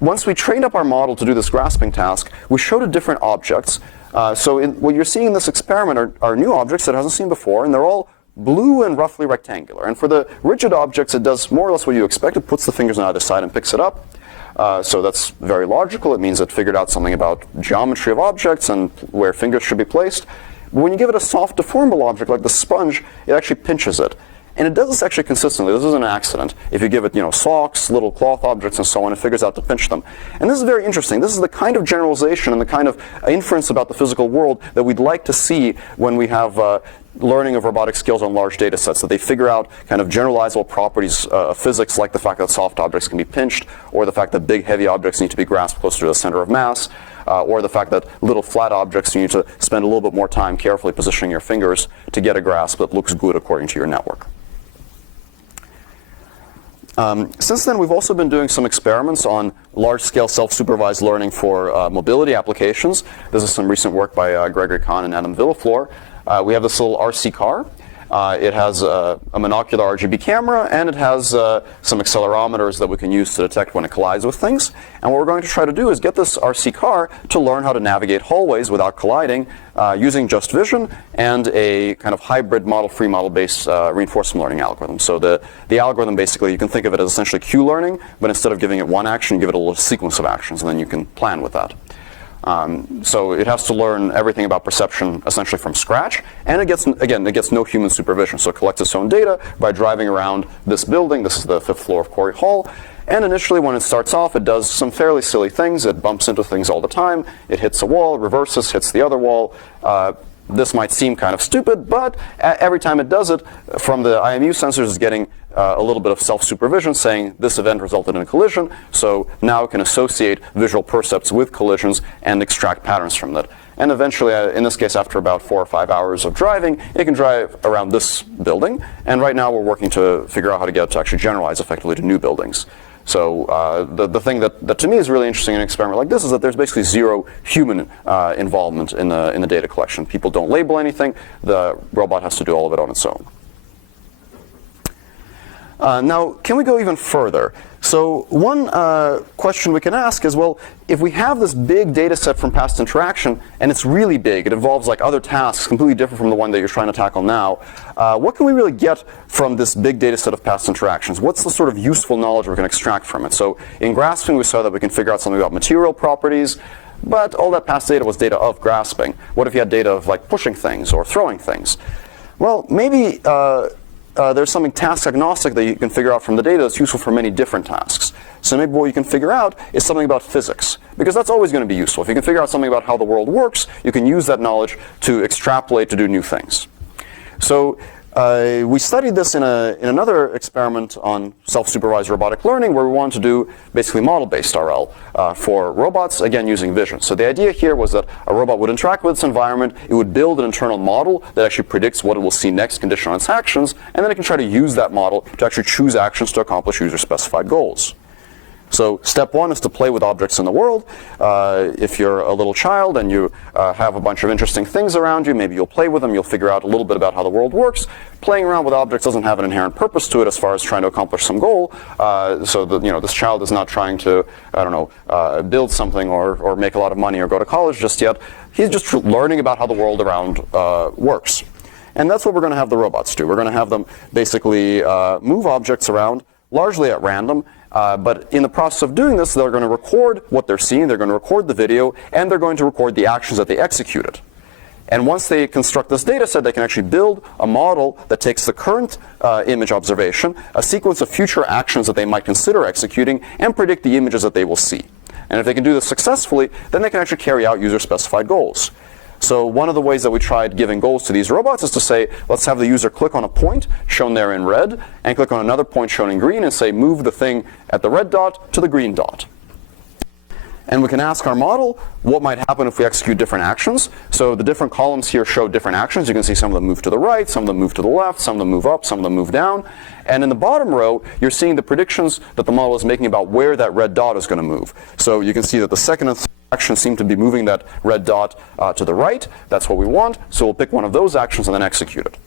once we trained up our model to do this grasping task, we showed it different objects. What you're seeing in this experiment are new objects that it hasn't seen before, and they're all blue and roughly rectangular. And for the rigid objects, it does more or less what you expect. It puts the fingers on either side and picks it up. So that's very logical. It means it figured out something about geometry of objects and where fingers should be placed. But when you give it a soft, deformable object like the sponge, it actually pinches it. And it does this actually consistently. This isn't an accident. If you give it, socks, little cloth objects, and so on, it figures out to pinch them. And this is very interesting. This is the kind of generalization and the kind of inference about the physical world that we'd like to see when we have learning of robotic skills on large data sets, that they figure out kind of generalizable properties of physics, like the fact that soft objects can be pinched, or the fact that big, heavy objects need to be grasped closer to the center of mass, or the fact that little flat objects you need to spend a little bit more time carefully positioning your fingers to get a grasp that looks good according to your network. Since then, we've also been doing some experiments on large-scale self-supervised learning for mobility applications. This is some recent work by Gregory Kahn and Adam Villaflor. We have this little RC car. It has a monocular RGB camera, and it has some accelerometers that we can use to detect when it collides with things. And what we're going to try to do is get this RC car to learn how to navigate hallways without colliding using just vision and a kind of hybrid model-free model-based reinforcement learning algorithm. So the algorithm, basically, you can think of it as essentially Q-learning, but instead of giving it one action, you give it a little sequence of actions, and then you can plan with that. So it has to learn everything about perception essentially from scratch, and it gets no human supervision. So it collects its own data by driving around this building. This is the 5th floor of Corey Hall. And initially, when it starts off, it does some fairly silly things. It bumps into things all the time. It hits a wall, reverses, hits the other wall. This might seem kind of stupid, but every time it does it, from the IMU sensors, it's getting a little bit of self-supervision saying this event resulted in a collision, so now it can associate visual percepts with collisions and extract patterns from that. And eventually, in this case, after about 4 or 5 hours of driving, it can drive around this building. And right now, we're working to figure out how to get it to actually generalize effectively to new buildings. So the thing that to me is really interesting in an experiment like this is that there's basically zero human involvement in the data collection. People don't label anything. The robot has to do all of it on its own. Now, can we go even further? So one question we can ask is, well, if we have this big data set from past interaction, and it's really big, it involves like other tasks completely different from the one that you're trying to tackle now, what can we really get from this big data set of past interactions? What's the sort of useful knowledge we can extract from it? So in grasping, we saw that we can figure out something about material properties, but all that past data was data of grasping. What if you had data of like pushing things or throwing things? Well, maybe there's something task agnostic that you can figure out from the data that's useful for many different tasks. So maybe what you can figure out is something about physics, because that's always going to be useful. If you can figure out something about how the world works, you can use that knowledge to extrapolate to do new things. So we studied this in another experiment on self-supervised robotic learning, where we wanted to do basically model-based RL for robots, again using vision. So the idea here was that a robot would interact with its environment, it would build an internal model that actually predicts what it will see next conditioned on its actions, and then it can try to use that model to actually choose actions to accomplish user-specified goals. So step one is to play with objects in the world. If you're a little child and you have a bunch of interesting things around you, maybe you'll play with them, you'll figure out a little bit about how the world works. Playing around with objects doesn't have an inherent purpose to it as far as trying to accomplish some goal. So that, this child is not trying to, build something or make a lot of money or go to college just yet. He's just learning about how the world around works. And that's what we're going to have the robots do. We're going to have them basically move objects around, largely at random. But in the process of doing this, they're going to record what they're seeing, they're going to record the video, and they're going to record the actions that they executed. And once they construct this data set, they can actually build a model that takes the current image observation, a sequence of future actions that they might consider executing, and predict the images that they will see. And if they can do this successfully, then they can actually carry out user-specified goals. So one of the ways that we tried giving goals to these robots is to say, let's have the user click on a point, shown there in red, and click on another point shown in green, and say, move the thing at the red dot to the green dot. And we can ask our model what might happen if we execute different actions. So the different columns here show different actions. You can see some of them move to the right, some of them move to the left, some of them move up, some of them move down. And in the bottom row, you're seeing the predictions that the model is making about where that red dot is going to move. So you can see that the second and third actions seem to be moving that red dot to the right. That's what we want. So we'll pick one of those actions and then execute it.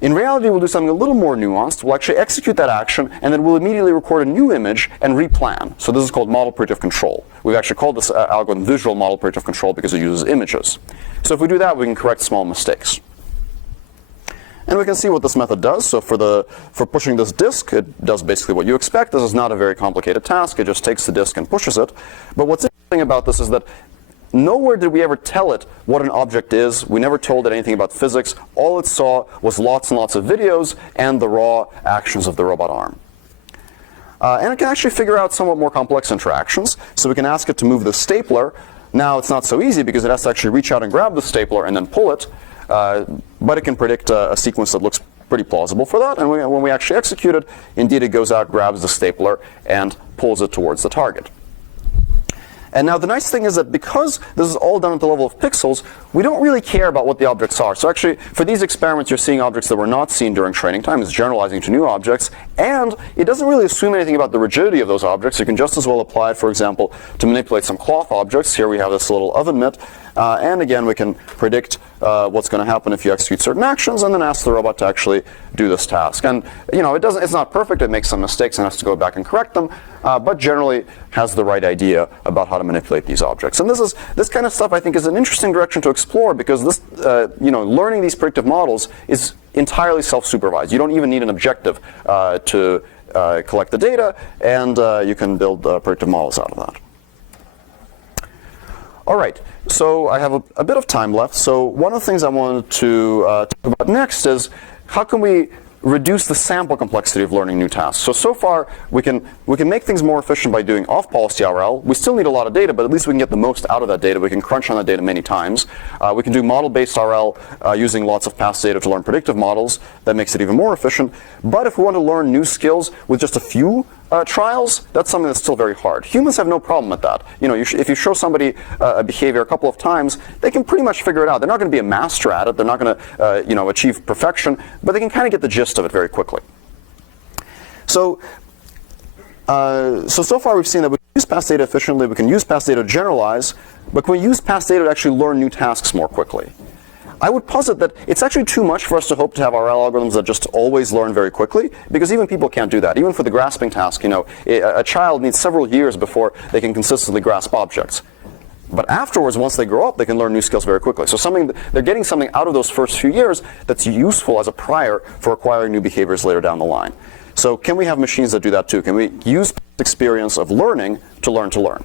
In reality, we'll do something a little more nuanced. We'll actually execute that action, and then we'll immediately record a new image and replan. So this is called model predictive control. We've actually called this algorithm visual model predictive control because it uses images. So if we do that, we can correct small mistakes. And we can see what this method does. So for pushing this disk, it does basically what you expect. This is not a very complicated task. It just takes the disk and pushes it. But what's interesting about this is that nowhere did we ever tell it what an object is. We never told it anything about physics. All it saw was lots and lots of videos and the raw actions of the robot arm. And it can actually figure out somewhat more complex interactions. So we can ask it to move the stapler. Now it's not so easy because it has to actually reach out and grab the stapler and then pull it. But it can predict a sequence that looks pretty plausible for that. And when we actually execute it, indeed it goes out, grabs the stapler, and pulls it towards the target. And now the nice thing is that because this is all done at the level of pixels, we don't really care about what the objects are. So actually, for these experiments, you're seeing objects that were not seen during training time. It's generalizing to new objects. And it doesn't really assume anything about the rigidity of those objects. You can just as well apply it, for example, to manipulate some cloth objects. Here we have this little oven mitt. And again, we can predict what's going to happen if you execute certain actions, and then ask the robot to actually do this task. And it's not perfect. It makes some mistakes and has to go back and correct them, but generally has the right idea about how to manipulate these objects. And this kind of stuff, I think, is an interesting direction to explore because this, learning these predictive models is entirely self-supervised. You don't even need an objective to collect the data, and you can build predictive models out of that. All right, so I have a bit of time left. So one of the things I wanted to talk about next is how can we reduce the sample complexity of learning new tasks. So far, we can make things more efficient by doing off-policy RL. We still need a lot of data, but at least we can get the most out of that data. We can crunch on that data many times. We can do model-based RL using lots of past data to learn predictive models. That makes it even more efficient. But if we want to learn new skills with just a few trials, that's something that's still very hard. Humans have no problem with that. If you show somebody a behavior a couple of times, they can pretty much figure it out. They're not going to be a master at it. They're not going to, achieve perfection, but they can kind of get the gist of it very quickly. So far we've seen that we can use past data efficiently. We can use past data to generalize, but can we use past data to actually learn new tasks more quickly? I would posit that it's actually too much for us to hope to have RL algorithms that just always learn very quickly, because even people can't do that. Even for the grasping task, a child needs several years before they can consistently grasp objects. But afterwards, once they grow up, they can learn new skills very quickly. So they're getting something out of those first few years that's useful as a prior for acquiring new behaviors later down the line. So can we have machines that do that too? Can we use the experience of learning to learn to learn?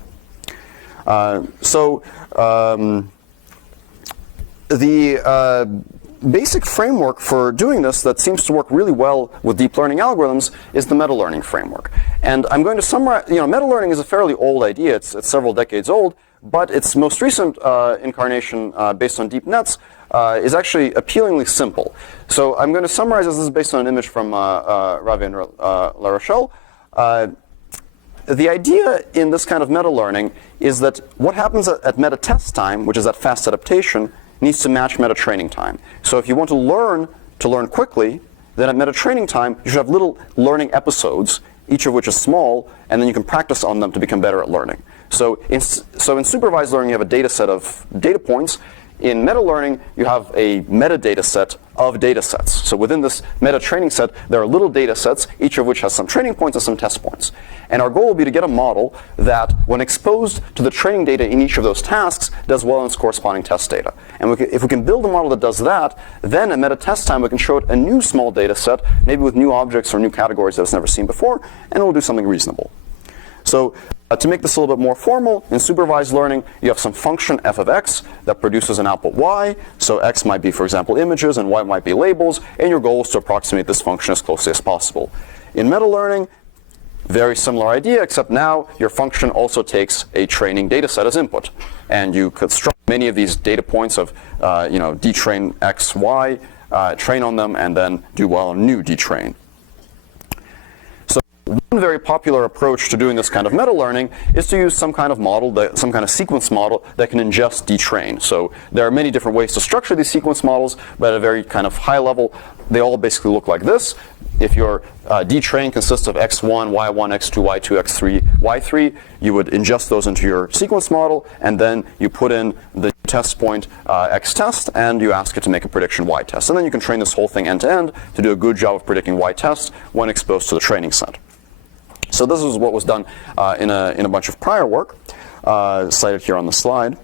The basic framework for doing this that seems to work really well with deep learning algorithms is the meta-learning framework. And I'm going to summarize, meta-learning is a fairly old idea. It's several decades old, but its most recent incarnation based on deep nets is actually appealingly simple. So I'm going to summarize this. This is based on an image from Ravi and La Rochelle. The idea in this kind of meta-learning is that what happens at meta-test time, which is at fast adaptation, needs to match meta-training time. So if you want to learn quickly, then at meta-training time, you should have little learning episodes, each of which is small, and then you can practice on them to become better at learning. So in supervised learning, you have a data set of data points. In meta-learning, you have a metadata set of data sets. So within this meta-training set, there are little data sets, each of which has some training points and some test points. And our goal will be to get a model that, when exposed to the training data in each of those tasks, does well in its corresponding test data. And if we can build a model that does that, then at meta-test time, we can show it a new small data set, maybe with new objects or new categories that it's never seen before, and it will do something reasonable. So to make this a little bit more formal, in supervised learning, you have some function f of x that produces an output y. So x might be, for example, images, and y might be labels, and your goal is to approximate this function as closely as possible. In meta learning, very similar idea, except now your function also takes a training data set as input. And you construct many of these data points of, detrain x, y, train on them, and then do well on new detrain. So one very popular approach to doing this kind of meta learning is to use some kind of model, some kind of sequence model that can ingest detrain. So there are many different ways to structure these sequence models, but at a very kind of high level, they all basically look like this. If your detrain consists of x1, y1, x2, y2, x3, y3, you would ingest those into your sequence model, and then you put in the test point x test, and you ask it to make a prediction y test. And then you can train this whole thing end to end to do a good job of predicting y test when exposed to the training set. So this is what was done in a bunch of prior work cited here on the slide.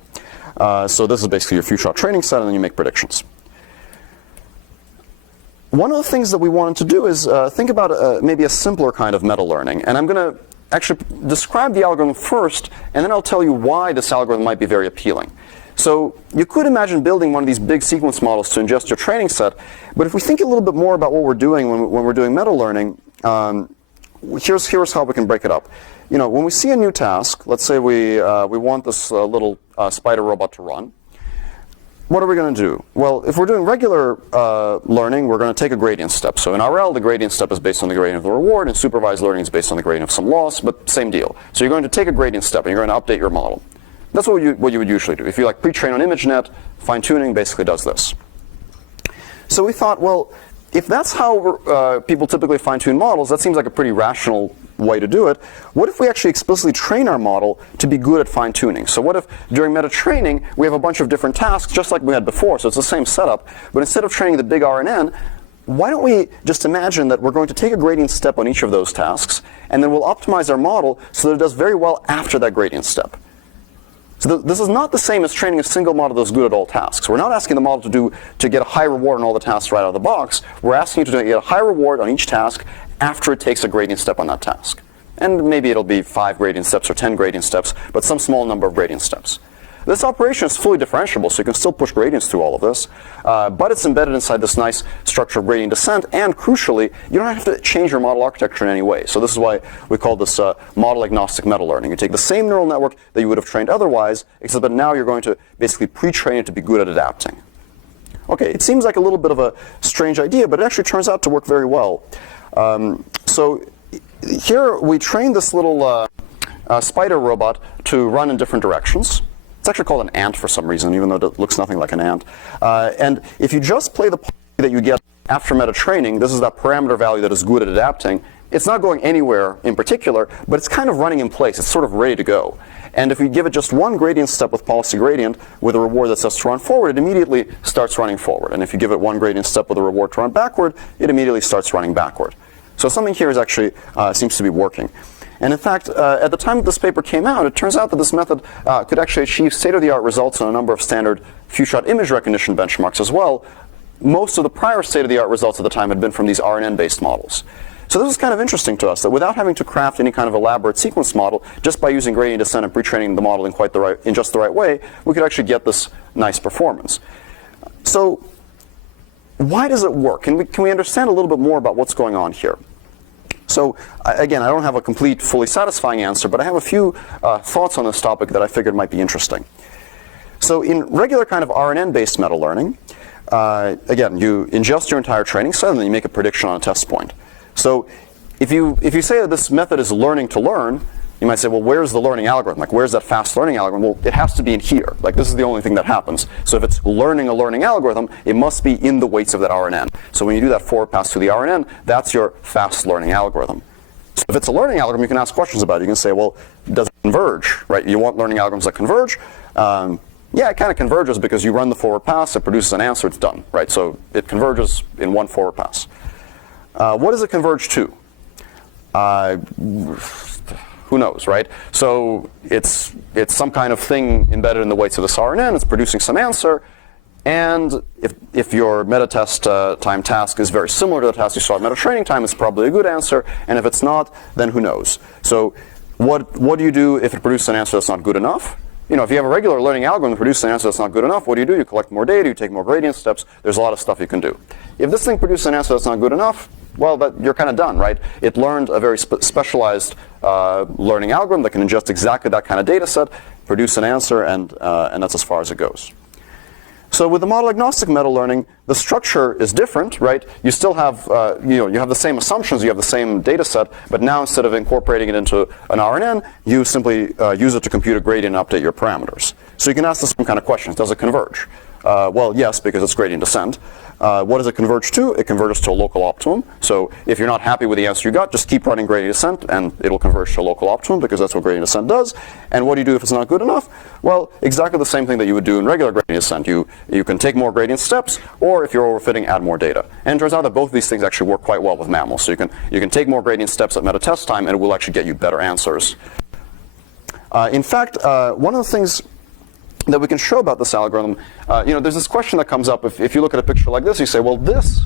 So this is basically your few-shot training set, and then you make predictions. One of the things that we wanted to do is think about maybe a simpler kind of meta-learning. And I'm going to actually describe the algorithm first, and then I'll tell you why this algorithm might be very appealing. So you could imagine building one of these big sequence models to ingest your training set. But if we think a little bit more about what we're doing when we're doing meta-learning, here's how we can break it up. When we see a new task, let's say we want this little spider robot to run. What are we going to do? Well, if we're doing regular learning, we're going to take a gradient step. So in RL, the gradient step is based on the gradient of the reward, and supervised learning is based on the gradient of some loss, but same deal. So you're going to take a gradient step, and you're going to update your model. That's what you would usually do. If you pre-train on ImageNet, fine-tuning basically does this. So we thought, well, if that's how people typically fine-tune models, that seems like a pretty rational way to do it. What if we actually explicitly train our model to be good at fine-tuning? So what if during meta-training we have a bunch of different tasks just like we had before, so it's the same setup, but instead of training the big RNN, why don't we just imagine that we're going to take a gradient step on each of those tasks, and then we'll optimize our model so that it does very well after that gradient step. So this is not the same as training a single model that's good at all tasks. We're not asking the model to get a high reward on all the tasks right out of the box. We're asking it to get a high reward on each task after it takes a gradient step on that task. And maybe it'll be 5 gradient steps or 10 gradient steps, but some small number of gradient steps. This operation is fully differentiable, so you can still push gradients through all of this, but it's embedded inside this nice structure of gradient descent, and crucially, you don't have to change your model architecture in any way. So this is why we call this model agnostic meta-learning. You take the same neural network that you would have trained otherwise, except that now you're going to basically pre-train it to be good at adapting. Okay, it seems like a little bit of a strange idea, but it actually turns out to work very well. So here we trained this little spider robot to run in different directions. It's actually called an ant for some reason, even though it looks nothing like an ant. And if you just play the policy that you get after meta training, this is that parameter value that is good at adapting. It's not going anywhere in particular, but it's kind of running in place. It's sort of ready to go. And if we give it just one gradient step with policy gradient with a reward that says to run forward, it immediately starts running forward. And if you give it one gradient step with a reward to run backward, it immediately starts running backward. So something here is actually seems to be working. And in fact, at the time that this paper came out, it turns out that this method could actually achieve state-of-the-art results on a number of standard few-shot image recognition benchmarks as well. Most of the prior state-of-the-art results at the time had been from these RNN-based models. So this is kind of interesting to us, that without having to craft any kind of elaborate sequence model, just by using gradient descent and pre-training the model in just the right way, we could actually get this nice performance. So why does it work? Can we understand a little bit more about what's going on here? So again, I don't have a complete, fully satisfying answer, but I have a few thoughts on this topic that I figured might be interesting. So in regular kind of RNN-based meta-learning, again, you ingest your entire training set and then you make a prediction on a test point. So if you say that this method is learning to learn, you might say, well, where's the learning algorithm? Like, where's that fast learning algorithm? Well, it has to be in here. Like, this is the only thing that happens. So if it's learning a learning algorithm, it must be in the weights of that RNN. So when you do that forward pass through the RNN, that's your fast learning algorithm. So if it's a learning algorithm, you can ask questions about it. You can say, well, does it converge? Right? You want learning algorithms that converge? Yeah, it kind of converges because you run the forward pass, it produces an answer, it's done. Right? So it converges in one forward pass. What does it converge to? Who knows, right? So it's some kind of thing embedded in the weights of this RNN. It's producing some answer. And if your meta test time task is very similar to the task you saw at meta training time, it's probably a good answer. And if it's not, then who knows? So what do you do if it produces an answer that's not good enough? You know, if you have a regular learning algorithm that produces an answer that's not good enough, what do? You collect more data, you take more gradient steps. There's a lot of stuff you can do. If this thing produces an answer that's not good enough, well, you're kind of done, right? It learned a very specialized learning algorithm that can ingest exactly that kind of data set, produce an answer, and that's as far as it goes. So with the model agnostic meta learning, the structure is different, right? You still have, you have the same assumptions, you have the same data set, but now instead of incorporating it into an RNN, you simply use it to compute a gradient and update your parameters. So you can ask the same kind of questions. Does it converge? Well, yes, because it's gradient descent. What does it converge to? It converges to a local optimum. So if you're not happy with the answer you got, just keep running gradient descent, and it'll converge to a local optimum, because that's what gradient descent does. And what do you do if it's not good enough? Well, exactly the same thing that you would do in regular gradient descent. You can take more gradient steps, or if you're overfitting, add more data. And it turns out that both of these things actually work quite well with mammals. So you can take more gradient steps at meta test time, and it will actually get you better answers. In fact, one of the things that we can show about this algorithm, there's this question that comes up if you look at a picture like this, you say, well, this,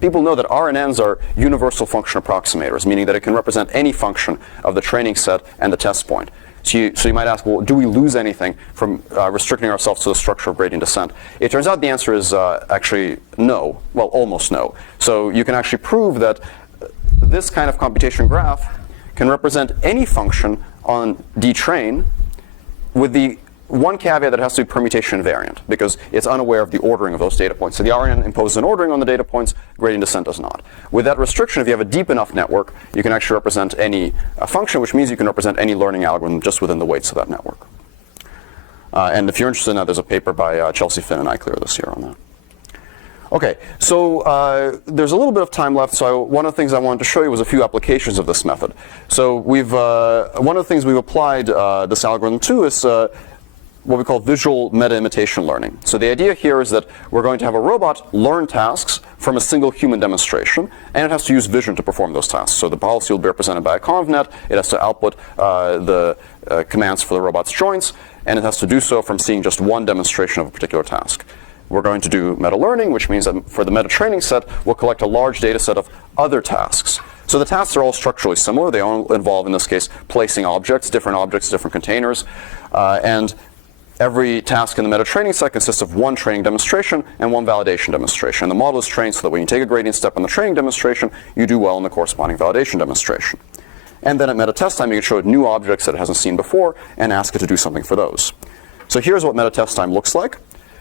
people know that RNNs are universal function approximators, meaning that it can represent any function of the training set and the test point. So you might ask, well, do we lose anything from restricting ourselves to the structure of gradient descent? It turns out the answer is actually no, well, almost no. So you can actually prove that this kind of computation graph can represent any function on dtrain with the one caveat that it has to be permutation invariant, because it's unaware of the ordering of those data points. So the RNN imposes an ordering on the data points, gradient descent does not. With that restriction, if you have a deep enough network, you can actually represent any function, which means you can represent any learning algorithm just within the weights of that network. And if you're interested in that, there's a paper by Chelsea Finn and iClear this year on that. Okay, so there's a little bit of time left, so one of the things I wanted to show you was a few applications of this method. So one of the things we've applied this algorithm to is what we call visual meta-imitation learning. So the idea here is that we're going to have a robot learn tasks from a single human demonstration, and it has to use vision to perform those tasks. So the policy will be represented by a convnet, it has to output the commands for the robot's joints, and it has to do so from seeing just one demonstration of a particular task. We're going to do meta-learning, which means that for the meta-training set, we'll collect a large data set of other tasks. So the tasks are all structurally similar. They all involve, in this case, placing objects, different containers, and every task in the meta-training set consists of one training demonstration and one validation demonstration. The model is trained so that when you take a gradient step on the training demonstration, you do well in the corresponding validation demonstration. And then at meta-test time, you can show it new objects that it hasn't seen before and ask it to do something for those. So here's what meta-test time looks like.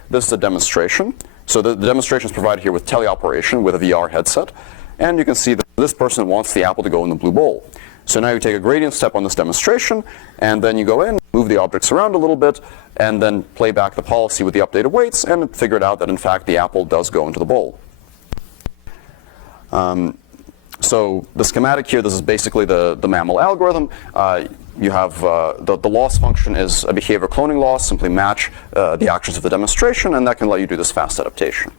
This is a demonstration. So the demonstration is provided here with teleoperation with a VR headset. And you can see that this person wants the apple to go in the blue bowl. So now you take a gradient step on this demonstration, and then you go in, move the objects around a little bit, and then play back the policy with the updated weights, and figure it out that, in fact, the apple does go into the bowl. So the schematic here, this is basically the mammal algorithm. You have the loss function is a behavior cloning loss. Simply match the actions of the demonstration, and that can let you do this fast adaptation.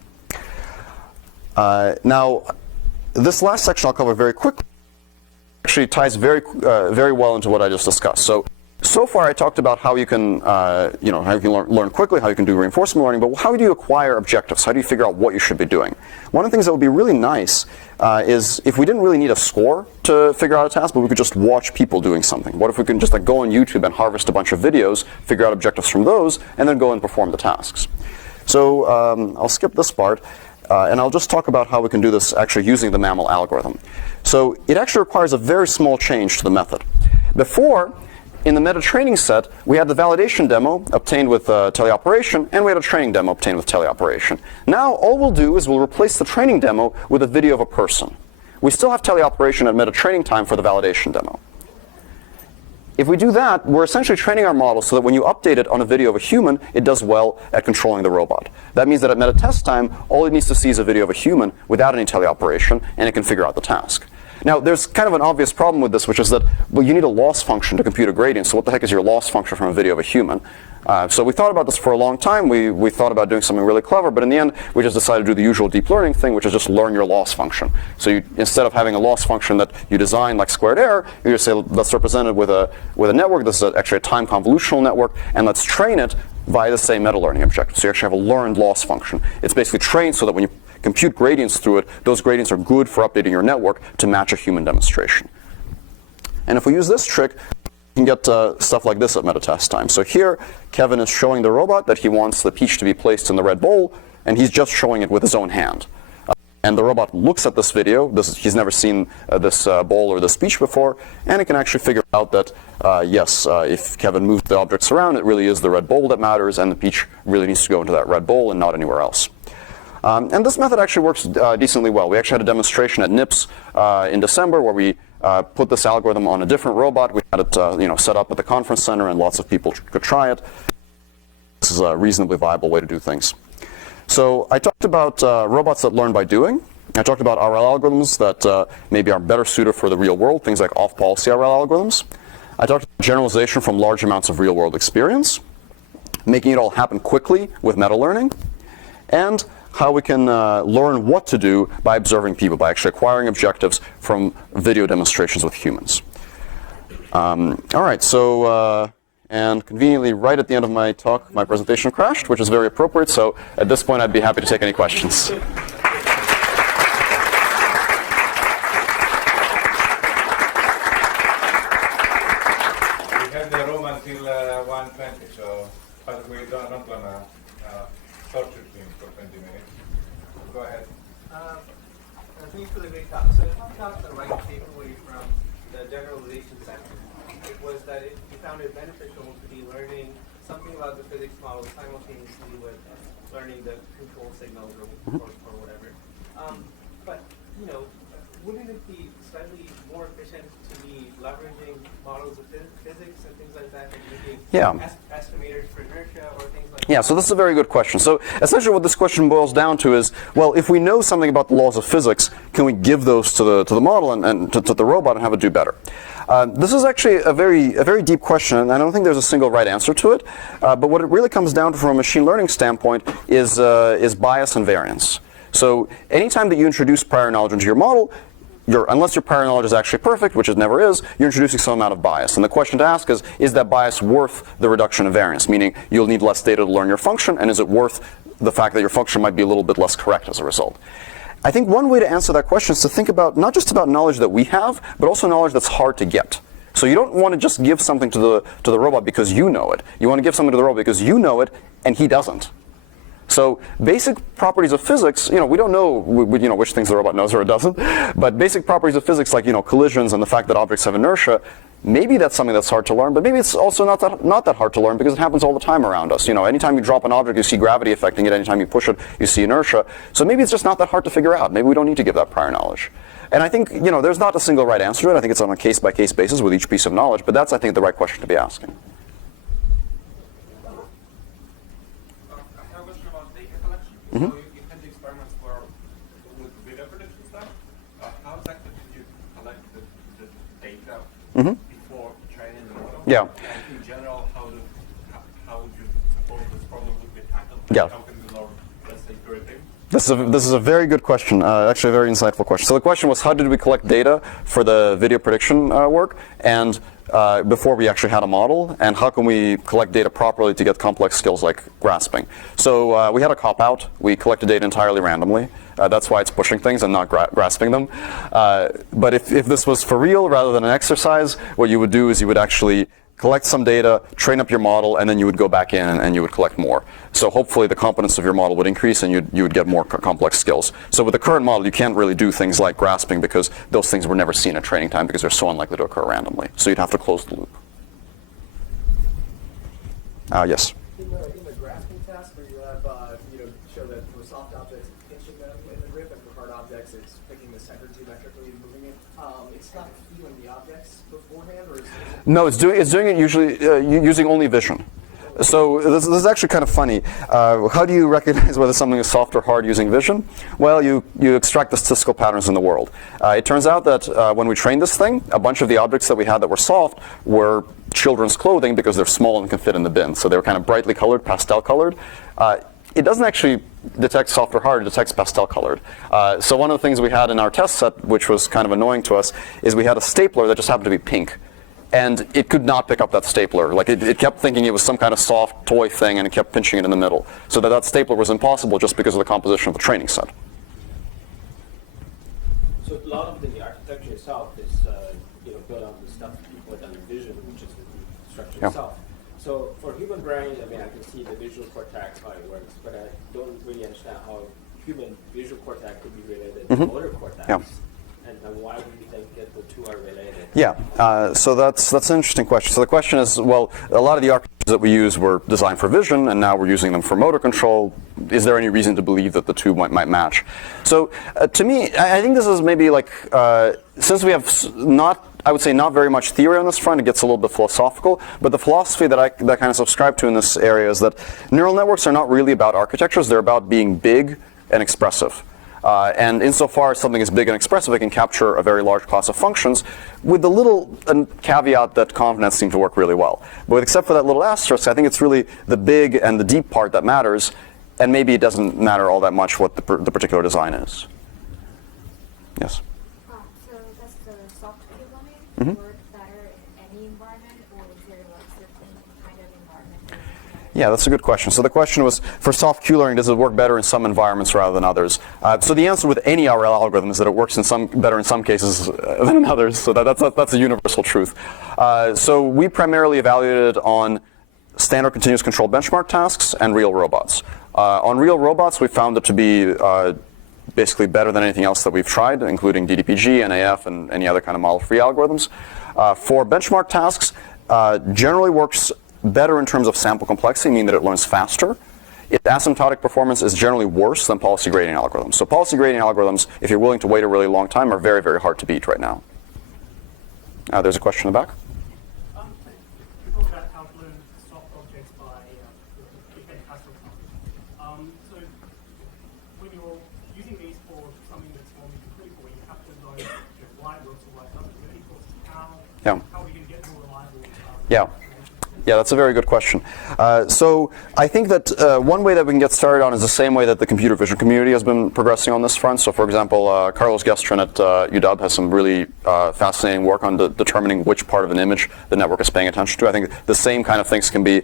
Now, this last section I'll cover very quickly. Actually ties very well into what I just discussed. So far I talked about how you can how you can learn quickly, how you can do reinforcement learning, but how do you acquire objectives? How do you figure out what you should be doing? One of the things that would be really nice is if we didn't really need a score to figure out a task, but we could just watch people doing something. What if we can just go on YouTube and harvest a bunch of videos, figure out objectives from those, and then go and perform the tasks? So I'll skip this part. And I'll just talk about how we can do this actually using the mammal algorithm. So it actually requires a very small change to the method. Before, in the meta-training set, we had the validation demo obtained with teleoperation, and we had a training demo obtained with teleoperation. Now, all we'll do is we'll replace the training demo with a video of a person. We still have teleoperation at meta-training time for the validation demo. If we do that, we're essentially training our model so that when you update it on a video of a human, it does well at controlling the robot. That means that at meta-test time, all it needs to see is a video of a human without any teleoperation, and it can figure out the task. Now, there's kind of an obvious problem with this, which is that, well, you need a loss function to compute a gradient, so what the heck is your loss function from a video of a human? So we thought about this for a long time. We thought about doing something really clever, but in the end, we just decided to do the usual deep learning thing, which is just learn your loss function. So instead of having a loss function that you design like squared error, you just say, that's represented with a network. This is actually a time convolutional network, and let's train it via the same meta-learning objective. So you actually have a learned loss function. It's basically trained so that when you compute gradients through it, those gradients are good for updating your network to match a human demonstration. And if we use this trick, You can get stuff like this at meta-test time. So here, Kevin is showing the robot that he wants the peach to be placed in the red bowl, and he's just showing it with his own hand. And the robot looks at this video. He's never seen this bowl or this peach before, and it can actually figure out that, yes, if Kevin moves the objects around, it really is the red bowl that matters, and the peach really needs to go into that red bowl and not anywhere else. And this method actually works decently well. We actually had a demonstration at NIPS in December where we put this algorithm on a different robot. We had it set up at the conference center, and lots of people could try it. This is a reasonably viable way to do things. So I talked about robots that learn by doing. I talked about RL algorithms that maybe are better suited for the real world, things like off-policy RL algorithms. I talked about generalization from large amounts of real-world experience, making it all happen quickly with meta-learning, and how we can learn what to do by observing people, by actually acquiring objectives from video demonstrations with humans. All right, so and conveniently right at the end of my talk, my presentation crashed, which is very appropriate. So at this point, I'd be happy to take any questions. We have the room until 1:20, so but we don't not gonna torture him for 20 minutes. Go ahead. Thank you for the great talk. So if I got the right takeaway from the generalization section, it was that you found it beneficial to be learning something about the physics model simultaneously with learning the control signals or whatever. But, you know, wouldn't it be slightly more efficient to be leveraging models of physics and things like that, and making estimators for inertia or things like that? Yeah, so this is a very good question. So essentially what this question boils down to is, well, if we know something about the laws of physics, can we give those to the model and to the robot and have it do better? This is actually a very deep question, and I don't think there's a single right answer to it. But what it really comes down to from a machine learning standpoint is bias and variance. So anytime that you introduce prior knowledge into your model, unless your prior knowledge is actually perfect, which it never is, you're introducing some amount of bias. And the question to ask is that bias worth the reduction of variance? Meaning, you'll need less data to learn your function, and is it worth the fact that your function might be a little bit less correct as a result? I think one way to answer that question is to think about not just about knowledge that we have, but also knowledge that's hard to get. So you don't want to just give something to the robot because you know it. You want to give something to the robot because you know it, and he doesn't. So basic properties of physics, we don't know, which things the robot knows or it doesn't, but basic properties of physics like, collisions and the fact that objects have inertia, maybe that's something that's hard to learn, but maybe it's also not that hard to learn because it happens all the time around us. Anytime you drop an object, you see gravity affecting it. Anytime you push it, you see inertia. So maybe it's just not that hard to figure out. Maybe we don't need to give that prior knowledge. And I think, there's not a single right answer to it. I think it's on a case-by-case basis with each piece of knowledge, but that's, I think, the right question to be asking. So you had the experiments with video prediction stuff. How exactly did you collect the data before training the model? Yeah. And in general, how would you suppose this problem would be tackled? Yeah. How can we learn, let's say, Perative? This is a very good question, actually a very insightful question. So the question was, how did we collect data for the video prediction work, and before we actually had a model, and how can we collect data properly to get complex skills like grasping? So we had a cop-out. We collected data entirely randomly. That's why it's pushing things and not grasping them. But if this was for real rather than an exercise, what you would do is you would actually collect some data, train up your model, and then you would go back in and you would collect more. So hopefully the competence of your model would increase and you would get more complex skills. So with the current model, you can't really do things like grasping because those things were never seen at training time because they're so unlikely to occur randomly. So you'd have to close the loop. Yes? In the grasping task where you have, show that for soft objects, it's pinching them in the grip, and for hard objects, it's picking the center geometrically and moving it. It's not feeling the objects beforehand, or is it? No, it's doing it usually using only vision. So this is actually kind of funny. How do you recognize whether something is soft or hard using vision? Well, you extract the statistical patterns in the world. It turns out that when we trained this thing, a bunch of the objects that we had that were soft were children's clothing because they're small and can fit in the bin. So they were kind of brightly colored, pastel colored. It doesn't actually detect soft or hard, it detects pastel colored. So one of the things we had in our test set, which was kind of annoying to us, is we had a stapler that just happened to be pink. And it could not pick up that stapler. Like it kept thinking it was some kind of soft toy thing, and it kept pinching it in the middle. So that stapler was impossible just because of the composition of the training set. So a lot of the architecture itself is built on the stuff you put under vision, which is structure Yeah. itself. So for human brain, I mean, I can see the visual cortex, how it works, but I don't really understand how human visual cortex could be related to motor cortex. Yeah. And why do you think that the two are related? Yeah, so that's an interesting question. So the question is, well, a lot of the architectures that we use were designed for vision, and now we're using them for motor control. Is there any reason to believe that the two might match? So to me, I think this is maybe like, since we have I would say not very much theory on this front, it gets a little bit philosophical, but the philosophy that I kind of subscribe to in this area is that neural networks are not really about architectures, they're about being big and expressive. And insofar as something is big and expressive, it can capture a very large class of functions with the little caveat that confidence seems to work really well. But except for that little asterisk, I think it's really the big and the deep part that matters, and maybe it doesn't matter all that much what the particular design is. Yes? So does the soft learning work better in any environment, or is there like certain kind of environment? Yeah, that's a good question. So the question was, for soft Q learning, does it work better in some environments rather than others? So the answer with any RL algorithm is that it works better in some cases than in others. So that's a universal truth. So we primarily evaluated on standard continuous control benchmark tasks and real robots. On real robots, we found it to be basically better than anything else that we've tried, including DDPG, NAF, and any other kind of model-free algorithms. For benchmark tasks, generally works better in terms of sample complexity, meaning that it learns faster. Its asymptotic performance is generally worse than policy gradient algorithms. So policy gradient algorithms, if you're willing to wait a really long time, are very, very hard to beat right now. There's a question in the back. You talk about how to learn soft objects by different custom functions. So when you're using these for something that's more mission critical, you have to know why it works or why it doesn't. Any thoughts on how we can get more reliable? Yeah, that's a very good question. So I think that one way that we can get started on is the same way that the computer vision community has been progressing on this front. So for example, Carlos Gestrin at UW has some really fascinating work on determining which part of an image the network is paying attention to. I think the same kind of things can be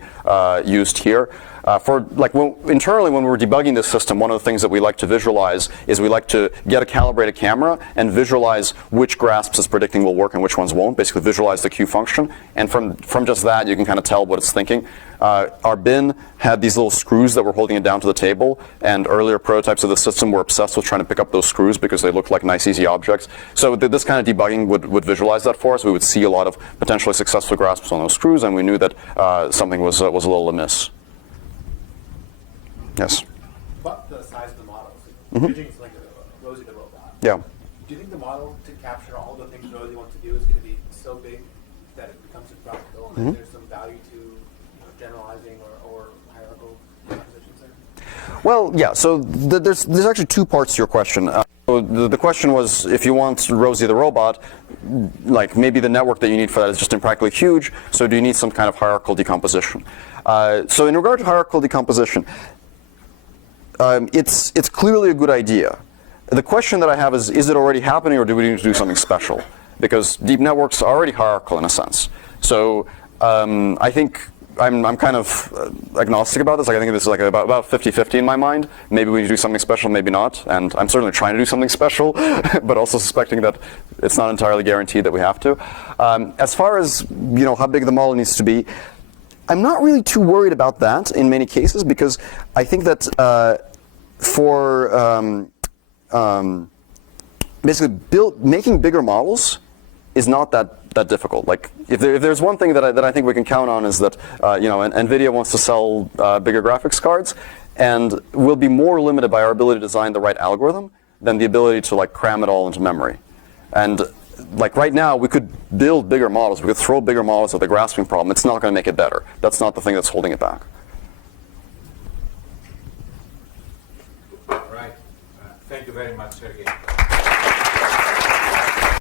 used here. Internally, when we're debugging this system, one of the things that we like to visualize is we like to get a calibrated camera and visualize which grasps it's predicting will work and which ones won't. Basically, visualize the Q function, and from just that, you can kind of tell what it's thinking. Our bin had these little screws that were holding it down to the table, and earlier prototypes of the system were obsessed with trying to pick up those screws because they looked like nice, easy objects. So this kind of debugging would visualize that for us. We would see a lot of potentially successful grasps on those screws, and we knew that something was a little amiss. Yes. But the size of the models. Imaging is like a Rosie the robot. Yeah. Do you think the model to capture all the things Rosie wants to do is going to be so big that it becomes impractical, and there's some value to generalizing or hierarchical compositions there? Well, yeah. So there's actually two parts to your question. So the question was, if you want Rosie the robot, like maybe the network that you need for that is just impractically huge. So do you need some kind of hierarchical decomposition? So in regard to hierarchical decomposition, it's clearly a good idea. The question that I have is it already happening, or do we need to do something special? Because deep networks are already hierarchical in a sense. So I think I'm kind of agnostic about this. Like, I think this is like about 50-50 in my mind. Maybe we need to do something special, maybe not. And I'm certainly trying to do something special, but also suspecting that it's not entirely guaranteed that we have to. As far as how big the model needs to be, I'm not really too worried about that in many cases, because I think that for basically making bigger models is not that difficult. Like if there's one thing that I think we can count on is that NVIDIA wants to sell bigger graphics cards, and we'll be more limited by our ability to design the right algorithm than the ability to cram it all into memory. And right now, we could build bigger models. We could throw bigger models at the grasping problem. It's not going to make it better. That's not the thing that's holding it back. Right. Thank you very much, Sergey.